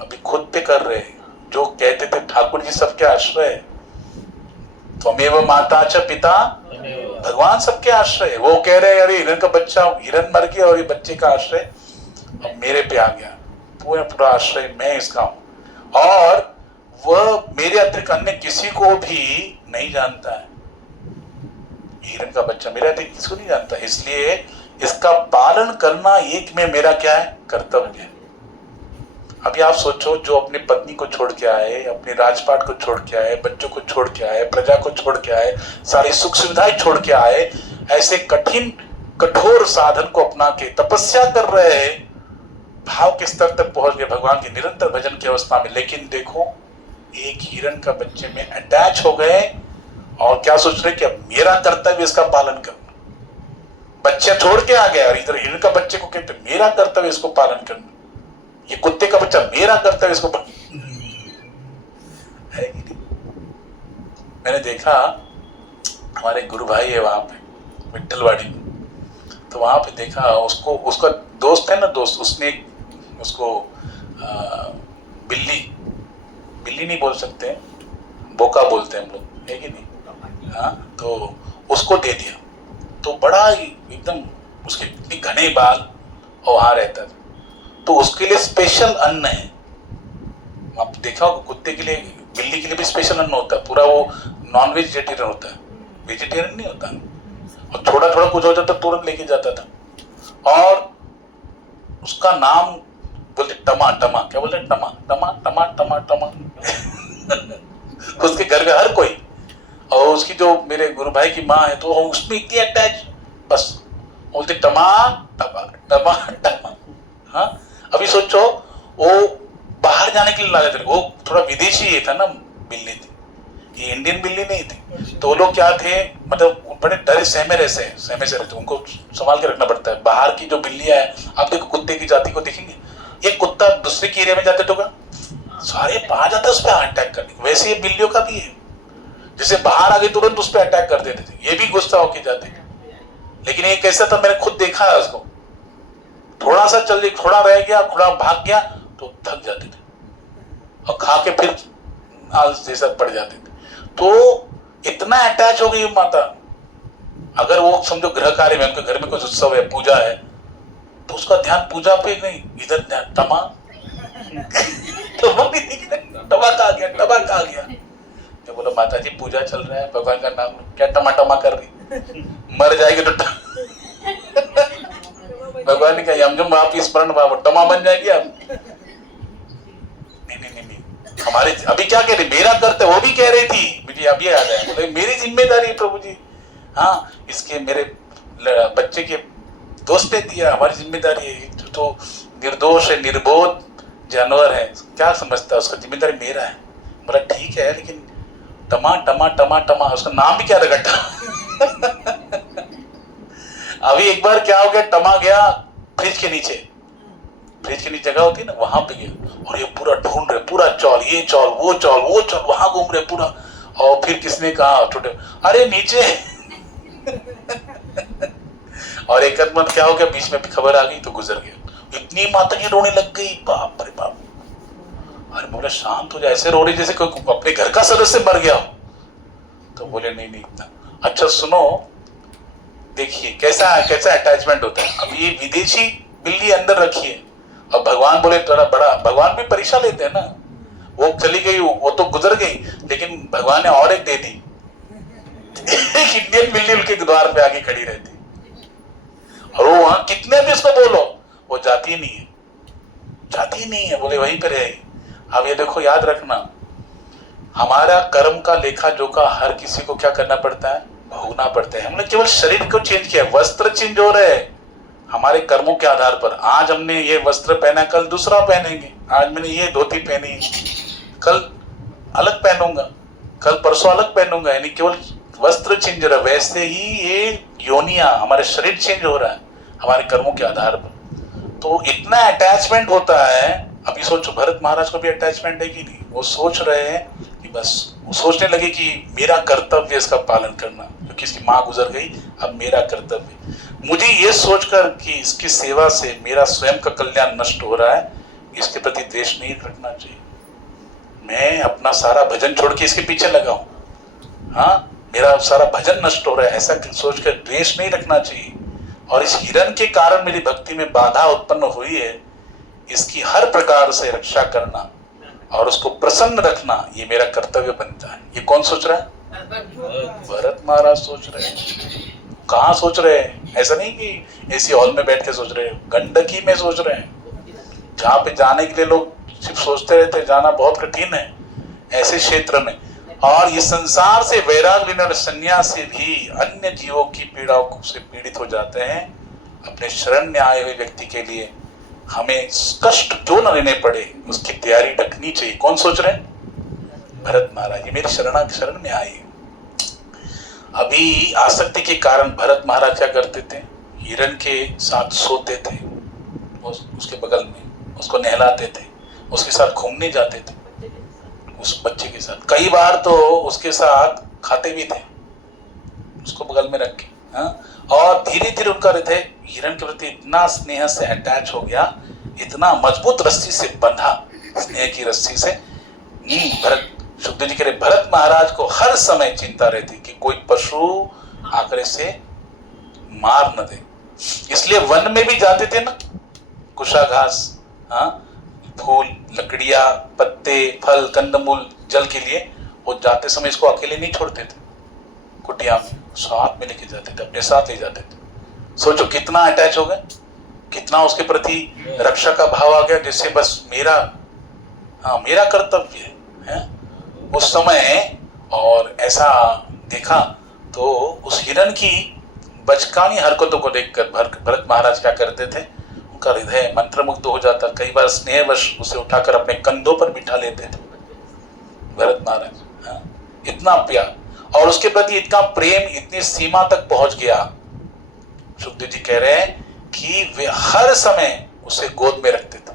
अभी खुद पे कर रहे, जो कहते थे ठाकुर जी सबके आश्रय, त्वमेव माता च पिता, भगवान सबके आश्रय। वो कह रहे अरे हिरण का बच्चा, हिरण मर गया और ये बच्चे का आश्रय अब मेरे पे आ गया, पूरा आश्रय मैं इसका हूं, और वह मेरे अतिरिक्त अन्य किसी को भी नहीं जानता है। हिरण का बच्चा मेरे अतिरिक्त किसको नहीं जानता, इसलिए इसका पालन करना एक में मेरा क्या है, कर्तव्य है। अभी आप सोचो, जो अपनी पत्नी को छोड़ के आए, अपने राजपाट को छोड़ के आए, बच्चों को छोड़ के आए, प्रजा को छोड़ के आए, सारी सुख सुविधाएं छोड़ के आए, ऐसे कठिन कठोर साधन को अपना के तपस्या कर रहे हैं, भाव के स्तर तक पहुंच गए भगवान के निरंतर भजन की अवस्था में। लेकिन देखो, एक हिरण का बच्चे में अटैच हो गए और क्या सोच रहे कि अब मेरा कर्तव्य इसका पालन करना। बच्चे छोड़ के आ गया और इधर हिरण का बच्चे को कहते मेरा कर्तव्य इसको पालन करना, ये कुत्ते का बच्चा मेरा कर्तव्य इसको है। मैंने देखा, हमारे गुरु भाई है वहां पे विट्ठलवाड़ी में, तो वहां पे देखा उसको, उसका दोस्त है ना, दोस्त, उसने उसको बिल्ली नहीं बोल सकते, बोका बोलते हैं हम लोग, है कि नहीं? हाँ, तो उसको दे दिया, तो बड़ा एकदम उसके इतने घने बाल और वहां रहता था, तो उसके लिए स्पेशल अन्न है। आप देखा होगा, कुत्ते के लिए, बिल्ली के लिए भी स्पेशल अन्न होता है, पूरा वो नॉन वेजिटेरियन होता है, वेजिटेरियन नहीं होता, और थोड़ा थोड़ा कुछ हो जाता तुरंत लेके जाता था। और उसका नाम बोलते टमा, क्या बोलते हैं, टमा। उसके घर में हर कोई, और उसकी जो मेरे गुरु भाई की माँ है, तो उसमें इतनी अटैच, बस बोलते टमा। हाँ, अभी सोचो, वो बाहर जाने के लिए ला लेते, वो थोड़ा विदेशी ये था ना, बिल्ली थी, ये इंडियन बिल्ली नहीं थी। तो वो लोग क्या थे, मतलब बड़े डरे सहमे से रहते, उनको संभाल के रखना पड़ता है। बाहर की जो बिल्लियां है, आप देखो कुत्ते की जाति को देखेंगे, ये कुत्ता दूसरे के एरिया में जाते तो सारे बाहर जाते उस पर अटैक करने, वैसे ये बिल्लियों का भी है, जैसे बाहर आगे तुरंत उस पर अटैक कर देते थे, ये भी गुस्सा होके जाते थे। लेकिन ये कैसा था, मैंने खुद देखा है उसको, थोड़ा सा चल, थोड़ा रह गया, थोड़ा भाग गया तो थक जाते थे और खा के फिर आलस जैसा पड़ जाते थे। तो इतना अटैच हो गई माता, अगर वो समझो गृह कार्य में, उनके घर में कुछ उत्सव है, पूजा है, तो उसका ध्यान पूजा पे नहीं, इधर ध्यान टमा टमा कहा गया। मैं बोला माता जी पूजा चल रहा है, भगवान का नाम, क्या टमा कर रही, मर जाएगी तो भगवान ने कहा हम आप स्मरण भाव टमा बन जाएगी आप। नहीं, हमारे अभी क्या कह रही, मेरा कर्तव्य, वो भी कह रही थी, मुझे अभी याद है, बोले मेरी जिम्मेदारी है प्रभु जी, हाँ, इसके मेरे बच्चे के दोस्त ने दिया, हमारी जिम्मेदारी है, तो निर्दोष है, निर्बोध जानवर है, क्या समझता है, उसका जिम्मेदारी मेरा है। बोला ठीक है, लेकिन टमा, उसका नाम भी क्या रखा अभी एक बार क्या हो गया, टमा गया फ्रिज के नीचे जगह होती है ना, वहां पे गया, और ये पूरा ढूंढ रहे, पूरा चौल, ये चौल, वो चौल, वहां घूम रहे पूरा, और फिर किसने कहा छोटे, अरे नीचे और एक कदम क्या हो गया, बीच में खबर आ गई तो गुजर गया। इतनी माता की रोने लग गई, बाप रे बाप। अरे बोले शांत हो जाए, ऐसे रो रही जैसे कोई अपने घर का सदस्य मर गया हो। तो बोले नहीं, अच्छा सुनो, देखिए कैसा अटैचमेंट होता है। अब ये विदेशी बिल्ली अंदर रखी है, और भगवान बोले थोड़ा बड़ा, भगवान भी परीक्षा लेते हैं ना, वो चली गई, वो तो गुजर गई, लेकिन भगवान ने और एक दे दी एक इंडियन बिल्ली उनके द्वार पे आके खड़ी रहती, और वो वहां कितने भी उसको बोलो, वो जाती नहीं है, बोले वहीं पे रहेगी। अब ये देखो, याद रखना, हमारा कर्म का लेखा जोखा हर किसी को क्या करना पड़ता है, भोगना पड़ता है। हमने केवल शरीर को चेंज किया, वस्त्र चेंज हो रहे हैं हमारे कर्मों के आधार पर। आज हमने ये वस्त्र पहना, कल दूसरा पहनेंगे, आज मैंने ये धोती पहनी, कल अलग पहनूंगा, कल परसों अलग पहनूंगा, यानी केवल वस्त्र चेंज हो रहा है। वैसे ही ये योनिया, हमारे शरीर चेंज हो रहा है हमारे कर्मों के आधार पर। तो इतना अटैचमेंट होता है। अभी सोचो, भरत महाराज को भी अटैचमेंट है कि नहीं, वो सोच रहे हैं कि बस, वो सोचने लगे कि मेरा कर्तव्य इसका पालन करना, क्योंकि इसकी माँ गुजर गई, अब मेरा कर्तव्य। मुझे ये सोचकर कि इसकी सेवा से मेरा स्वयं का कल्याण नष्ट हो रहा है, इसके प्रति द्वेष नहीं रखना चाहिए। मैं अपना सारा भजन छोड़ के इसके पीछे लगा हूं, हाँ, मेरा सारा भजन नष्ट हो रहा है, ऐसा सोचकर द्वेष नहीं रखना चाहिए। और इस हिरण के कारण मेरी भक्ति में बाधा उत्पन्न हुई है, इसकी हर प्रकार से रक्षा करना और उसको प्रसन्न रखना, ये मेरा कर्तव्य बनता है। ये कौन सोच रहा है? भरत महाराज सोच रहे हैं। कहाँ सोच रहे हैं? ऐसा नहीं कि ऐसी हॉल में बैठ के सोच रहे हैं, गंडकी में सोच रहे हैं, जहाँ पे जाने के लिए लोग सोचते रहते जाना बहुत कठिन है ऐसे क्षेत्र में। और ये संसार से वैराग लेने वाले सन्यासी भी अन्य जीवों की पीड़ाओं से पीड़ित हो जाते हैं। अपने शरण में आए हुए व्यक्ति के लिए हमें कष्ट क्यों न लेने पड़े, उसकी तैयारी रखनी चाहिए। कौन सोच रहे हैं? भरत महाराज, ये मेरी शरण में आई है। अभी आसक्ति के कारण भरत महाराज क्या करते थे, हिरण के साथ सोते थे, उसके बगल में उसको नहलाते थे, उसके साथ घूमने जाते थे, उस बच्चे के साथ। कई बार तो उसके साथ खाते भी थे, उसको बगल में रख के। और धीरे धीरे उनका हृदय हिरण के प्रति इतना स्नेह से अटैच हो गया, इतना मजबूत रस्सी से बंधा, स्नेह की रस्सी से। भरत, सुखदेव जी कह रहे, भरत महाराज को हर समय चिंता रहती कि कोई पशु आकर इसे मार न दे। इसलिए वन में भी जाते थे ना, कुशा घास, फूल, लकड़ियां, पत्ते, फल, कंदमूल जल के लिए, वो जाते समय इसको अकेले नहीं छोड़ते थे, कुटिया में साथ में लेके जाते थे, अपने साथ ले जाते थे। सोचो कितना अटैच हो गए, कितना उसके प्रति रक्षा का भाव आ गया, जिससे बस मेरा कर्तव्य है उस समय। और ऐसा देखा तो उस हिरण की बचकानी हरकतों को देखकर भरत महाराज क्या करते थे, उनका हृदय मंत्रमुग्ध हो जाता। कई बार स्नेहवश उसे उठाकर अपने कंधों पर बिठा लेते थे भरत महाराज। इतना प्यार और उसके प्रति इतना प्रेम इतनी सीमा तक पहुंच गया, सुखदेव जी कह रहे हैं कि वे हर समय उसे गोद में रखते थे।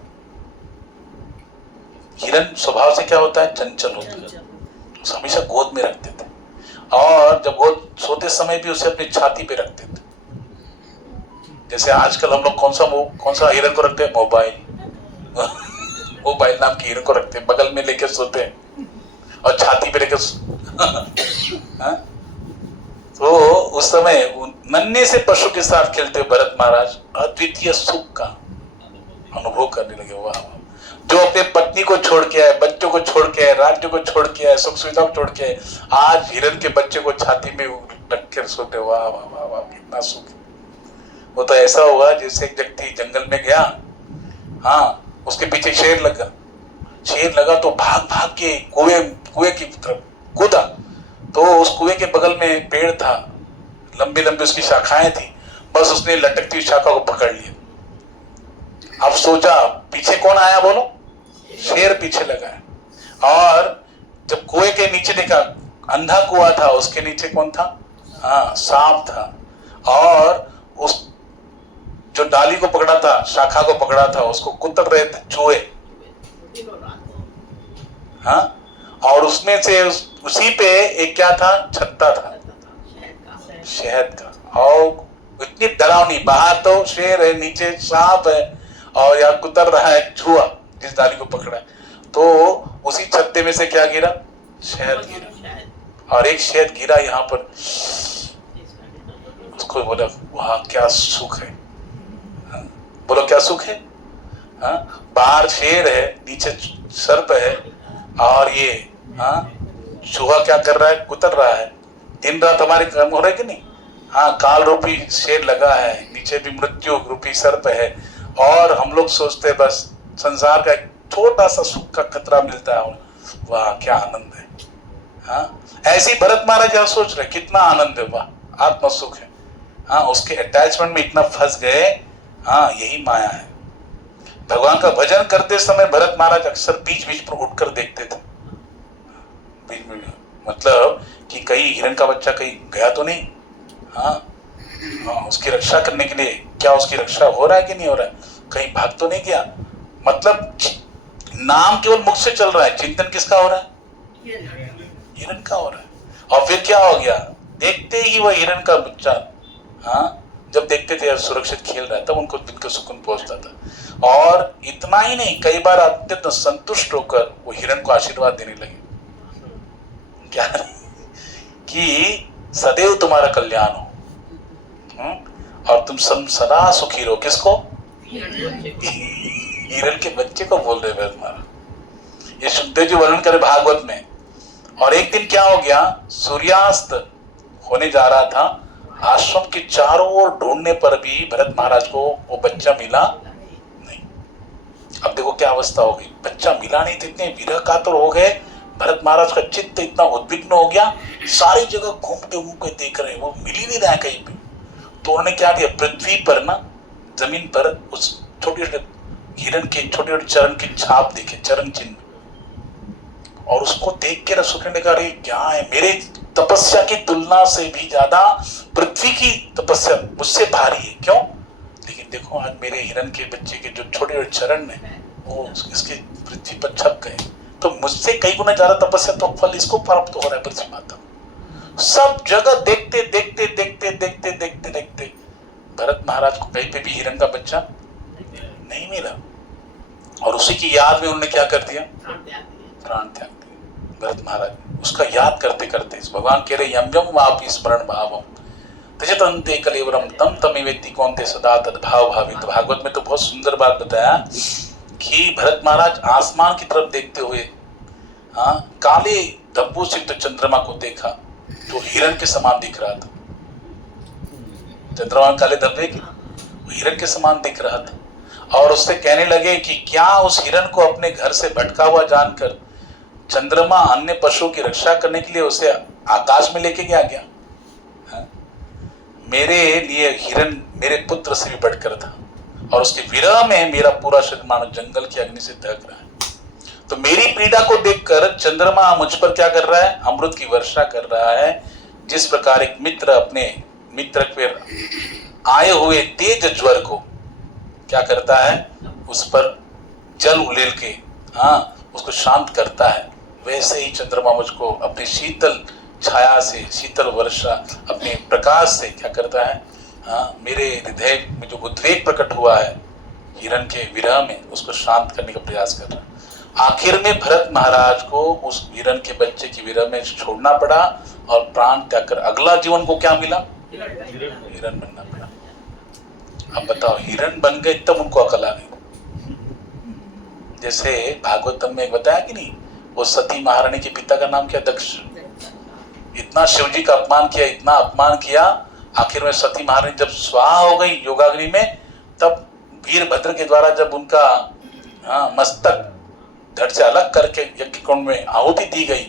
हिरण स्वभाव से क्या होता है, चंचल होता है, उसे हमेशा गोद में रखते थे। और जब गोद सोते समय भी उसे अपनी छाती पे रखते थे। जैसे आजकल हम लोग कौन सा हिरण को रखते हैं, मोबाइल नाम की हिरण को रखते हैं, बगल में लेकर सोते हैं और छाती पे लेकर। तो उस समय नन्हे से पशु के साथ खेलते हुए भरत महाराज अद्वितीय सुख का अनुभव करने लगे। वाह, जो अपने पत्नी को छोड़ के आए, बच्चों को छोड़ के आए, राज्य को छोड़ के आए, सुख सुविधा को छोड़ के आए, आज हिरण के बच्चे को छाती में रख कर सोते। वाह वाह वाह वाह, कितना सुख। वो तो ऐसा हुआ जैसे एक व्यक्ति जंगल में गया, उसके पीछे शेर लगा तो भाग भाग के कुएं की तरफ कूदा। तो उस कुएं के बगल में पेड़ था, लंबी लंबी उसकी शाखाएं थी, बस उसने लटकती हुई शाखा को पकड़ लिया। अब सोचा पीछे कौन आया, बोलो, शेर पीछे लगा है। और जब कुएं के नीचे देखा, अंधा कुआं था, उसके नीचे कौन था, सांप था। और उस जो डाली को पकड़ा था, शाखा को पकड़ा था, उसको कुतर रहे थे चूहे। और उसमें से उसी पे एक क्या था, छत्ता था शहद का। और इतनी डरावनी, बाहर तो शेर है, नीचे सांप है, और यहाँ कुतर रहा है चूहा जिस डाली को पकड़ा है। तो उसी छत्ते में से क्या गिरा, शहद गिरा। और एक शहद गिरा यहाँ पर, उसको बोला वाह क्या सुख है। बोलो क्या सुख है। बाहर शेर है, नीचे सर्प है, और ये चूहा क्या कर रहा है, कुतर रहा है। दिन रात हमारे कर्म हो रहे कि नहीं। काल रूपी शेर लगा है, नीचे भी मृत्यु रूपी सर्प है, और हम लोग सोचते बस संसार का एक छोटा सा सुख का खतरा मिलता है, वाह क्या आनंद है। ऐसी भरत महाराज यह सोच रहे, कितना आनंद है, वाह आत्म सुख है। उसके अटैचमेंट में इतना फंस गए। यही माया है। भगवान का भजन करते समय भरत महाराज अक्सर बीच बीच पर उठकर देखते थे, बीच में, मतलब कि कहीं हिरण का बच्चा कहीं गया तो नहीं। उसकी रक्षा करने के लिए, क्या उसकी रक्षा हो रहा है कि नहीं हो रहा है, कहीं भाग तो नहीं गया। मतलब नाम केवल मुख से चल रहा है, चिंतन किसका हो रहा है, हिरण का हो रहा है। और फिर क्या हो गया, देखते ही वह हिरण का बच्चा जब देखते थे सुरक्षित खेल रहा है, तब उनको दिल को सुकून पहुंचता था। और इतना ही नहीं, कई बार अत्यंत संतुष्ट होकर वो हिरण को आशीर्वाद देने लगे, क्या कि सदैव तुम्हारा कल्याण हो, और तुम सदा सुखी रहो। किसको, हिरण के बच्चे को बोल रहे भरत महाराज। ये सुखदेव जी वर्णन करे भागवत में। और एक दिन क्या हो गया, सूर्यास्त होने जा रहा था, आश्रम के चारों ओर ढूंढने पर भी भरत महाराज को वो बच्चा मिला नहीं। अब देखो क्या अवस्था हो गई, बच्चा मिला नहीं तो इतने विरह कातर हो गए, भरत महाराज का चित्त इतना उद्विग्न हो गया, सारी जगह घूमते घूमते देख रहे हैं, वो मिल ही नहीं रहा है कहीं पे। तो उन्होंने क्या किया, पृथ्वी पर ना, जमीन पर उस छोटे छोटे हिरण के छोटे छोटे चरण के छाप देखे, चरण चिन्ह, और उसको देख के रसूल ने कहा, अरे क्या है, मेरे तपस्या की तुलना से भी ज्यादा पृथ्वी की तपस्या मुझसे भारी है, क्यों? लेकिन देखो आज मेरे हिरण के बच्चे के जो छोटे छोटे चरण है वो इसके पृथ्वी पर छप गए, तो मुझसे कई गुना ज्यादा तपस्या तो फल इसको प्राप्त हो रहा है पृथ्वी माता। सब जगह देखते देखते देखते देखते देखते देखते भरत महाराज को कहीं पे भी हिरण का बच्चा नहीं मिला, और उसी की याद में उन्होंने क्या कर दिया, प्राण त्याग दिया भरत महाराज। उसका याद करते करते भगवान कह रहे, यम यम वापि स्मरण भावम तजत अंते कलेवरम तम तमेवेति कौन्ते सदा तद्भाव भावित। भागवत में तो बहुत सुंदर बात बताया कि भरत महाराज आसमान की तरफ देखते हुए काले धब्बों से तो चंद्रमा को देखा तो हिरण के समान दिख रहा था। चंद्रमा काले धब्बे की हिरण के समान दिख रहा था, और उससे कहने लगे कि क्या उस हिरण को अपने घर से भटका हुआ जानकर चंद्रमा अन्य पशुओं की रक्षा करने के लिए उसे आकाश में लेके गया? मेरे लिए हिरण मेरे पुत्र से भी बढ़कर था, और उसके विरह में मेरा पूरा शरीर मानो जंगल की अग्नि से दहक रहा है। तो मेरी पीड़ा को देखकर चंद्रमा मुझ पर क्या कर रहा है, अमृत की वर्षा कर रहा है। जिस प्रकार एक मित्र अपने मित्र पर आए हुए तेज ज्वर को क्या करता है, उस पर जल उलेल के उसको शांत करता है, वैसे ही चंद्रमा मुझको अपनी शीतल छाया से, शीतल वर्षा, अपने प्रकाश से क्या करता है, मेरे हृदय में जो उद्वेग प्रकट हुआ है हिरण के विरह में, उसको शांत करने का प्रयास कर रहा है। आखिर में भरत महाराज को उस हिरण के बच्चे की विरह में छोड़ना पड़ा, और प्राण त्याग कर अगला जीवन को क्या मिला, हिरण बनना पड़ा। अब बताओ, हिरण बन गए तब उनको अकल आ गई। जैसे भागवतम में बताया कि नहीं, वो सती महारानी के पिता का नाम क्या, दक्ष। इतना शिवजी का अपमान किया, इतना अपमान किया, आखिर में सती महारानी जब स्वाहा हो गई योगाग्नि में, तब वीरभद्र के द्वारा जब उनका मस्तक धड़ से अलग करके यज्ञ कुंड में आहुति दी गई,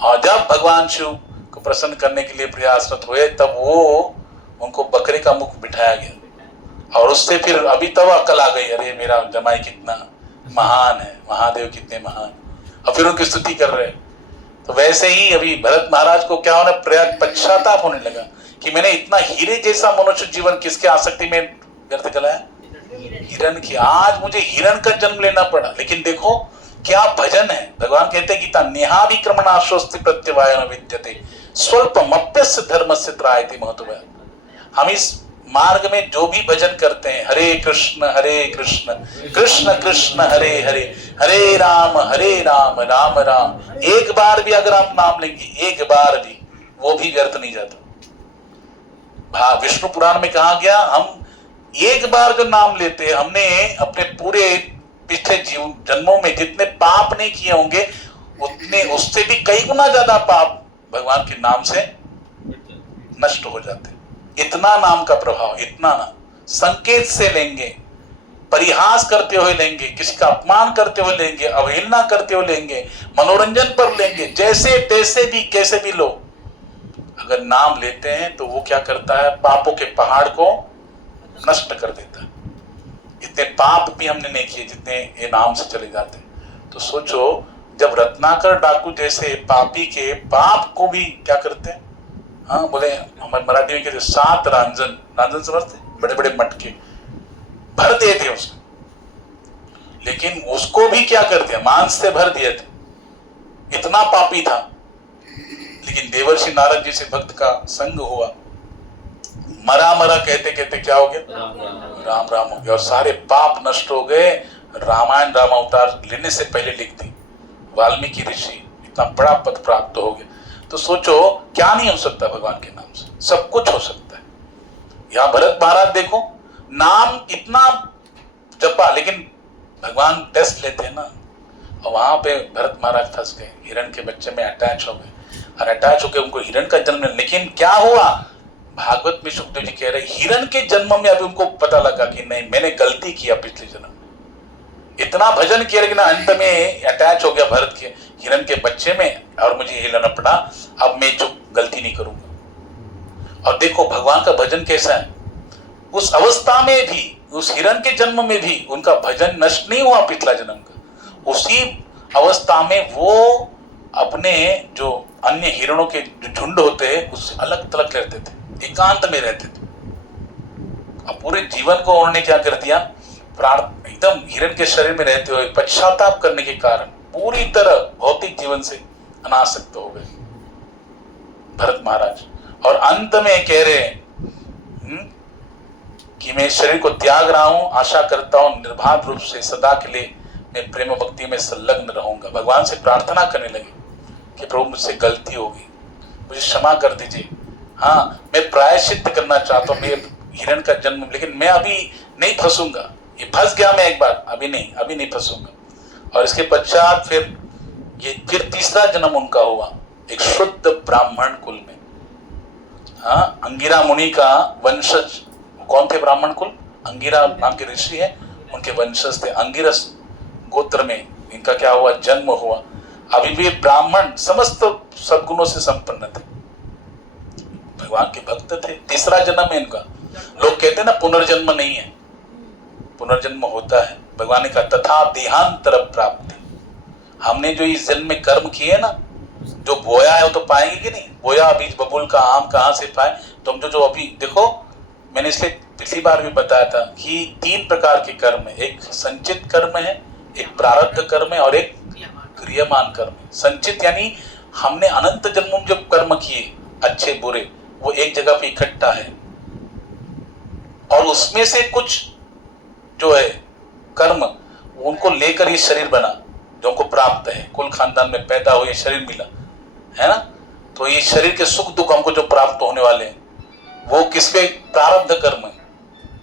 और जब भगवान शिव को प्रसन्न करने के लिए प्रयासरत हुए, तब वो उनको बकरे का मुख बिठाया गया, और उससे फिर अभी तब अकल आ गई, अरे मेरा जमाई कितना महान है, महादेव कितने महान, और फिर उनकी स्तुति कर रहे हैं। तो वैसे ही अभी भरत महाराज को क्या होना, प्रयाग पश्चाताप होने लगा कि मैंने इतना हीरे जैसा मनुष्य जीवन किसके आसक्ति में व्यर्थ कराया, हिरण की। आज मुझे हिरण का जन्म लेना पड़ा, लेकिन देखो क्या भजन है। भगवान कहते हैं गीता, नेहाभिक्रमणाश्वस्ति प्रत्यवाय विद्यते स्वल्पमप्यस्य धर्मस्य त्रायते महत्वः। हम इस मार्ग में जो भी भजन करते हैं, हरे कृष्ण कृष्ण कृष्ण हरे हरे, हरे राम राम राम, एक बार भी अगर आप नाम लेंगे, एक बार भी, वो भी व्यर्थ नहीं जाता। विष्णु पुराण में कहा गया, हम एक बार जो नाम लेते हैं, हमने अपने पूरे पिछले जन्मों में जितने पाप नहीं किए होंगे, उतने उससे भी कई गुना ज्यादा पाप भगवान के नाम से नष्ट हो जाते। इतना नाम का प्रभाव, इतना ना, संकेत से लेंगे, परिहास करते हुए लेंगे, किसी का अपमान करते हुए लेंगे, अवहेलना करते हुए लेंगे, मनोरंजन पर लेंगे, जैसे तैसे भी कैसे भी लो, अगर नाम लेते हैं तो वो क्या करता है, पापों के पहाड़ को नष्ट कर देता है। इतने पाप भी हमने नहीं किए जितने ये नाम से चले जाते हैं। तो सोचो, जब रत्नाकर डाकू जैसे पापी के पाप को भी क्या करते हैं, बोले हमारे मराठी में कहते 7 रांजन समझते, बड़े बड़े मटके भर दिए थे उसने, लेकिन उसको भी क्या करते हैं, मांस से भर दिए थे, इतना पापी था। लेकिन देवर्षि नारद जी से भक्त का संग हुआ, मरा कहते कहते क्या हो गया, राम राम हो गया, और सारे पाप नष्ट हो गए। रामायण राम अवतार लेने से पहले लिख दी वाल्मीकि ऋषि, इतना बड़ा पद प्राप्त हो गया। तो सोचो क्या नहीं हो सकता भगवान के नाम से, सब कुछ हो सकता है। यहाँ भरत महाराज देखो, नाम इतना जपा, लेकिन भगवान टेस्ट लेते हैं ना, और वहां पे भरत महाराज फंस गए, हिरण के बच्चे में अटैच हो गए, और अटैच होकर उनको हिरण का जन्म। लेकिन क्या हुआ, भागवत में सुखदेव जी कह रहे, हिरण के जन्म में अभी उनको पता लगा कि नहीं, मैंने गलती किया पिछले जन्म में, इतना भजन किया लेकिन अंत में अटैच हो गया भरत के हिरण के बच्चे में और मुझे हिलाना पड़ा। अब मैं जो गलती नहीं करूंगा। और देखो भगवान का भजन कैसा है, उस अवस्था में भी, उस हिरण के जन्म में भी उनका भजन नष्ट नहीं हुआ पिछला जन्म का। उसी अवस्था में वो अपने जो अन्य हिरणों के जो झुंड होते हैं उससे अलग थलग रहते थे, एकांत में रहते थे। अब पूरे जीवन को उन्होंने क्या कर दिया, एकदम हिरण के शरीर में रहते हुए पश्चाताप करने के कारण पूरी तरह भौतिक जीवन से अनासक्त हो गए भरत महाराज। और अंत में कह रहे हैं कि मैं शरीर को त्याग रहा हूं, आशा करता हूं निर्बाध रूप से सदा के लिए मैं प्रेम भक्ति में संलग्न रहूंगा। भगवान से प्रार्थना करने लगे कि प्रभु मुझसे गलती हो गई, मुझे क्षमा कर दीजिए। हाँ, मैं प्रायश्चित करना चाहता हूँ, मैं हिरण का जन्म, लेकिन मैं अभी नहीं फंसूंगा। ये फंस गया मैं एक बार, अभी नहीं फंसूंगा। और इसके पश्चात फिर तीसरा जन्म उनका हुआ एक शुद्ध ब्राह्मण कुल में। हाँ, अंगिरा मुनि का वंशज। कौन थे ब्राह्मण कुल? अंगिरा नाम के ऋषि है, उनके वंशज थे। अंगिरस गोत्र में इनका क्या हुआ, जन्म हुआ। अभी भी ब्राह्मण समस्त सद्गुणों से संपन्न थे, भगवान के भक्त थे। तीसरा जन्म है इनका। लोग कहते हैं ना पुनर्जन्म नहीं है, पुनर्जन्म होता है। भगवान ने कहा तथा देहांतर प्राप्ति। हमने जो इस जन्म में कर्म किए ना, जो बोया है वो तो पाएंगे कि नहीं। बोया बीज बबूल का आम कहाँ से पाए। तुम जो अभी देखो, मैंने इसलिए पिछली बार भी बताया था कि 3 प्रकार के कर्म है। एक संचित कर्म है, एक प्रारब्ध कर्म है और एक क्रियमान कर्म है। संचित यानी हमने अनंत जन्मों में जो कर्म किए अच्छे बुरे, वो एक जगह पे इकट्ठा है और उसमें से कुछ जो है कर्म उनको लेकर ये शरीर बना, जो उनको प्राप्त है। कुल खानदान में पैदा हुए शरीर मिला है ना, तो ये शरीर के सुख दुख हमको जो प्राप्त होने वाले हैं वो किसके प्रारब्ध कर्म है।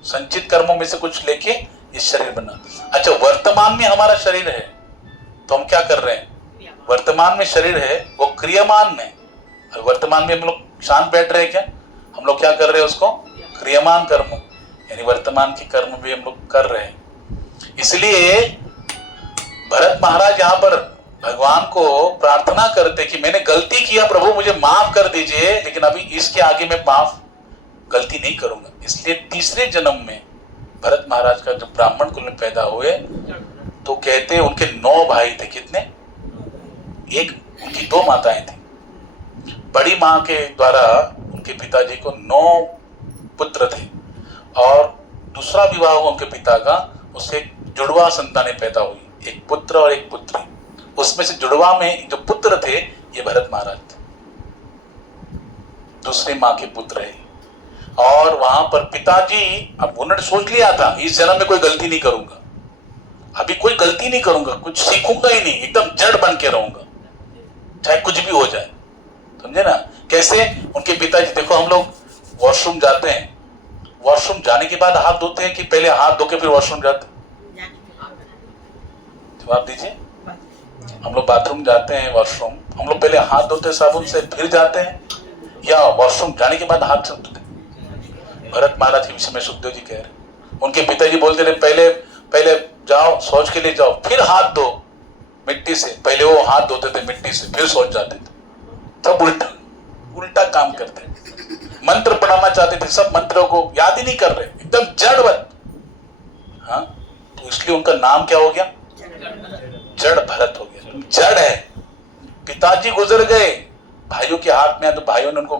संचित कर्मों में से कुछ लेके ये शरीर बना। अच्छा, वर्तमान में हमारा शरीर है तो हम क्या कर रहे हैं, वर्तमान में शरीर है वो क्रियमान में। वर्तमान में हम लोग शांत बैठ रहे हैं क्या, हम लोग क्या कर रहे हैं उसको, क्रियमान कर्म, यानी वर्तमान के कर्म भी हम लोग कर रहे हैं। इसलिए भरत महाराज यहाँ पर भगवान को प्रार्थना करते कि मैंने गलती किया प्रभु, मुझे माफ कर दीजिए, लेकिन अभी इसके आगे मैं गलती नहीं करूंगा। इसलिए तीसरे जन्म में भरत महाराज का जब ब्राह्मण कुल में पैदा हुए तो कहते उनके 9 भाई थे। कितने? एक उनकी 2 माताएं थी। बड़ी मां के द्वारा उनके पिताजी को 9 पुत्र थे और दूसरा विवाह हुआ उनके पिता का, उससे जुड़वा संतानें पैदा हुई, एक पुत्र और एक पुत्री। उसमें से जुड़वा में जो पुत्र थे ये भरत महाराज थे, दूसरी मां के पुत्र है। और वहां पर पिताजी, अब उन्होंने सोच लिया था इस जन्म में कोई गलती नहीं करूंगा, अभी कोई गलती नहीं करूंगा, कुछ सीखूंगा ही नहीं, एकदम जड़ बन के रहूंगा चाहे कुछ भी हो जाए। समझे ना कैसे? उनके पिताजी, देखो हम लोग वॉशरूम जाते हैं, वॉशरूम जाने के बाद हाथ धोते हैं कि पहले हाथ धो के फिर वॉशरूम जाते हैं? जवाब दीजिए। हम लोग बाथरूम जाते हैं, वॉशरूम, हम लोग पहले हाथ धोते हैं साबुन से फिर जाते हैं, या वॉशरूम जाने के बाद हाथ से धोते हैं? भरत महाराज के विषय में सुखदेव जी कह रहे, उनके पिताजी बोलते थे पहले जाओ शौच के लिए जाओ, फिर हाथ धो मिट्टी से। पहले वो हाथ धोते थे मिट्टी से, फिर शौच जाते थे। सब उल्टा काम करते। मंत्र पढ़ाना चाहते थे, सब मंत्रों को याद ही नहीं कर रहे, एकदम जड़वत। हाँ, तो इसलिए उनका नाम क्या हो गया, जड़ भरत हो गया। जड़ है। पिताजी गुजर गए, भाइयों के हाथ में, तो भाइयों ने उनको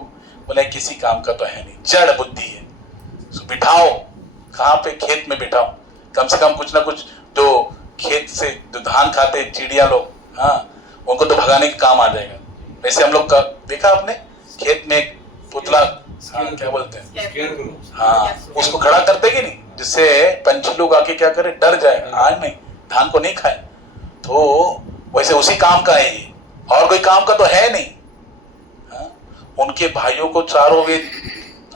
बोला किसी काम का तो है नहीं, जड़ बुद्धि है, बिठाओ कहाँ पे, खेत में बिठाओ, कम से कम कुछ ना कुछ जो खेत से जो धान खाते चिड़िया लोग, हाँ, उनको तो भगाने के काम आ जाएगा। वैसे हम लोग का देखा आपने, खेत में एक पुतला, हाँ, क्या बोलते हैं, हाँ, उसको खड़ा करते कि नहीं, जिससे पंछी लोग आके क्या करे, डर जाए, आज नहीं धान को नहीं खाए। तो वैसे उसी काम का है ये, और कोई काम का तो है नहीं। हाँ? उनके भाइयों को चारों वेद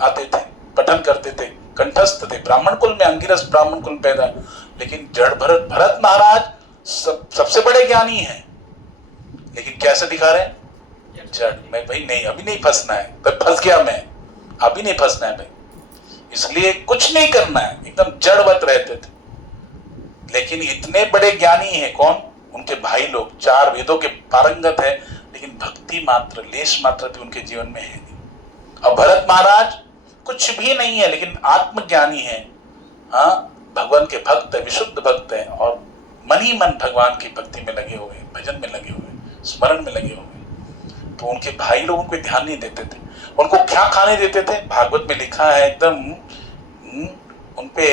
आते थे, पठन करते थे, कंठस्थ थे, ब्राह्मण कुल में, अंगिरस ब्राह्मण कुल पैदा। लेकिन जड़ भरत महाराज सबसे बड़े ज्ञानी हैं, लेकिन कैसे दिखा रहे हैं, जड़। मैं भाई नहीं, अभी नहीं फंसना है, तो फंस गया मैं, अभी नहीं फंसना है भाई, इसलिए कुछ नहीं करना है, एकदम जड़वत रहते थे। लेकिन इतने बड़े ज्ञानी हैं कौन? उनके भाई लोग 4 वेदों के पारंगत है, लेकिन भक्ति मात्र, लेश मात्र भी उनके जीवन में है नहीं। अब भरत महाराज कुछ भी नहीं है, लेकिन आत्मज्ञानी है, हाँ, भगवान के भक्त है, विशुद्ध भक्त है, और मन ही मन भगवान की भक्ति में लगे हुए, भजन में लगे हुए, स्मरण में लगे हुए। तो उनके भाई लोग उनको ध्यान नहीं देते थे। उनको क्या खाने देते थे? भागवत में लिखा है एकदम उनपे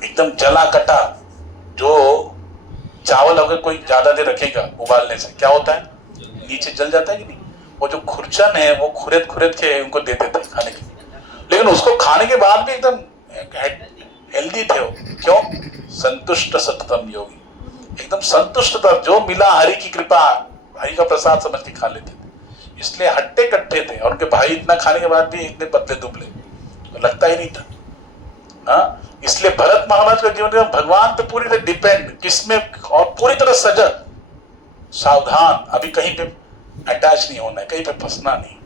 एकदम जला कटा जो चावल अगर कोई ज्यादा देर रखेगा उबालने से क्या होता है? नीचे जल जाता है कि नहीं? वो जो खुरचन है वो खुरेद खुरेद के उनको देते थे खाने के, लेकिन उसको खाने के बाद भी एकदम हेल्दी थे वो। क्यों? संतुष्ट सततम योगी, एकदम संतुष्ट था, जो मिला हरि की कृपा, हरि का प्रसाद समझ के खा लेते थे, इसलिए हट्टे कट्टे थे। और उनके भाई इतना खाने के बाद भी इतने पतले दुबले, तो लगता ही नहीं था। हाँ, इसलिए भरत महाराज का जीवन भगवान पे पूरी तरह डिपेंड, किसमें, और पूरी तरह सजग, सावधान, अभी कहीं पे अटैच नहीं होना है, कहीं पे फंसना नहीं।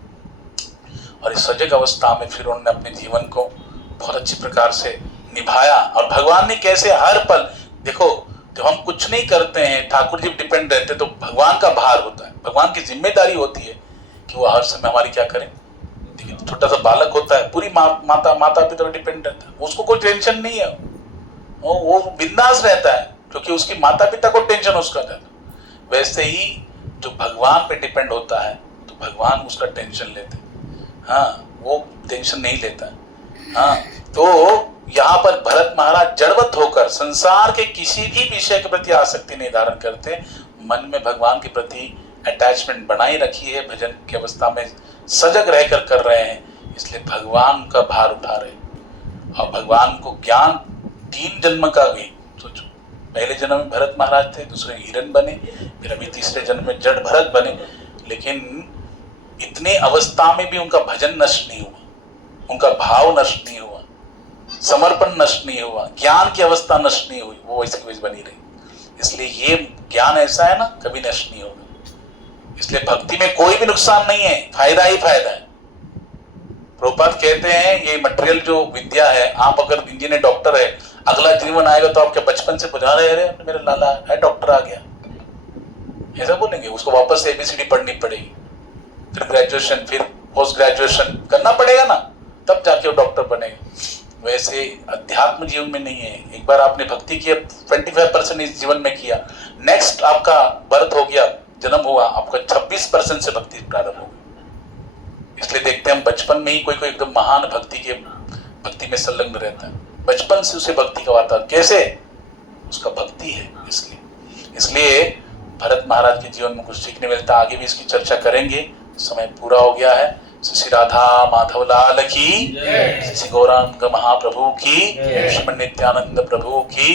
और इस सजग अवस्था में फिर उन्होंने अपने जीवन को बहुत अच्छी प्रकार से निभाया। और भगवान ने कैसे हर पल, देखो जब हम कुछ नहीं करते हैं, ठाकुर जी डिपेंड रहते, तो भगवान का भार होता है, भगवान की जिम्मेदारी होती है कि वो हर समय हमारी क्या करें। देखिए छोटा सा बालक होता है, पूरी माता पिता पर डिपेंड रहता है, उसको कोई टेंशन नहीं है, वो बिंदास रहता है, क्योंकि उसकी माता पिता को टेंशन उसका रहता है। वैसे ही जो भगवान पे डिपेंड होता है, तो भगवान उसका टेंशन लेते हैं। हाँ, वो टेंशन नहीं लेता है। हाँ, तो यहाँ पर भरत महाराज जड़वत होकर संसार के किसी भी विषय के प्रति आसक्ति नहीं धारण करते, मन में भगवान के प्रति अटैचमेंट बनाई रखी है, भजन की अवस्था में सजग रहकर कर रहे हैं, इसलिए भगवान का भार उठा रहे हैं। और भगवान को ज्ञान 3 जन्म का भी, सोचो, पहले जन्म में भरत महाराज थे, दूसरे हिरण बने, फिर अभी तीसरे जन्म में जड़ भरत बने, लेकिन इतने अवस्था में भी उनका भजन नष्ट नहीं हुआ, उनका भाव नष्ट नहीं हुआ, समर्पण नष्ट नहीं हुआ, ज्ञान की अवस्था नष्ट नहीं हुई, वो वैसे की वैसे बनी रही। इसलिए ये ज्ञान ऐसा है ना, कभी नष्ट नहीं होगा। इसलिए भक्ति में कोई भी नुकसान नहीं है, फायदा ही फायदा है। प्रभुपाद कहते हैं ये मटेरियल जो विद्या है, आप अगर इंजीनियर डॉक्टर है, अगला जीवन आएगा तो आपके बचपन से बुझा रहे हैं, मेरा लाला है डॉक्टर आ गया, ऐसा बोलेंगे? उसको वापस से ABCD पढ़नी पड़ेगी, फिर ग्रेजुएशन, फिर पोस्ट ग्रेजुएशन करना पड़ेगा ना, तब जाके वो डॉक्टर बनेगा। वैसे अध्यात्म जीवन में नहीं है, एक बार आपने भक्ति किया, 25% इस जीवन में किया, नेक्स्ट आपका बर्थ हो गया, जन्म हुआ, आपका 26% से भक्ति प्रारंभ हो गई। इसलिए देखते हैं हम बचपन में ही कोई एकदम महान भक्ति में संलग्न रहता है, बचपन से उसे भक्ति का वातावरण, कैसे? उसका भक्ति है। इसलिए भरत महाराज के जीवन में कुछ सीखने मिलता है। आगे भी इसकी चर्चा करेंगे, समय पूरा हो गया है। श्री राधा माधव लाल की, श्री गौरांग महाप्रभु की, श्रीमन नित्यानंद प्रभु की,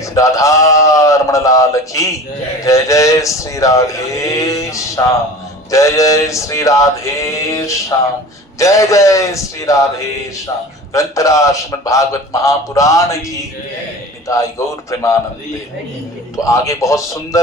श्री राधा रमण लाल की। जय जय श्री राधे श्याम, जय जय श्री राधे श्याम, जय जय श्री राधे श्याम। ग्रंथराज श्रीमद् भागवत महापुराण की, निताई गौर प्रेमानंदे। तो आगे बहुत सुंदर है।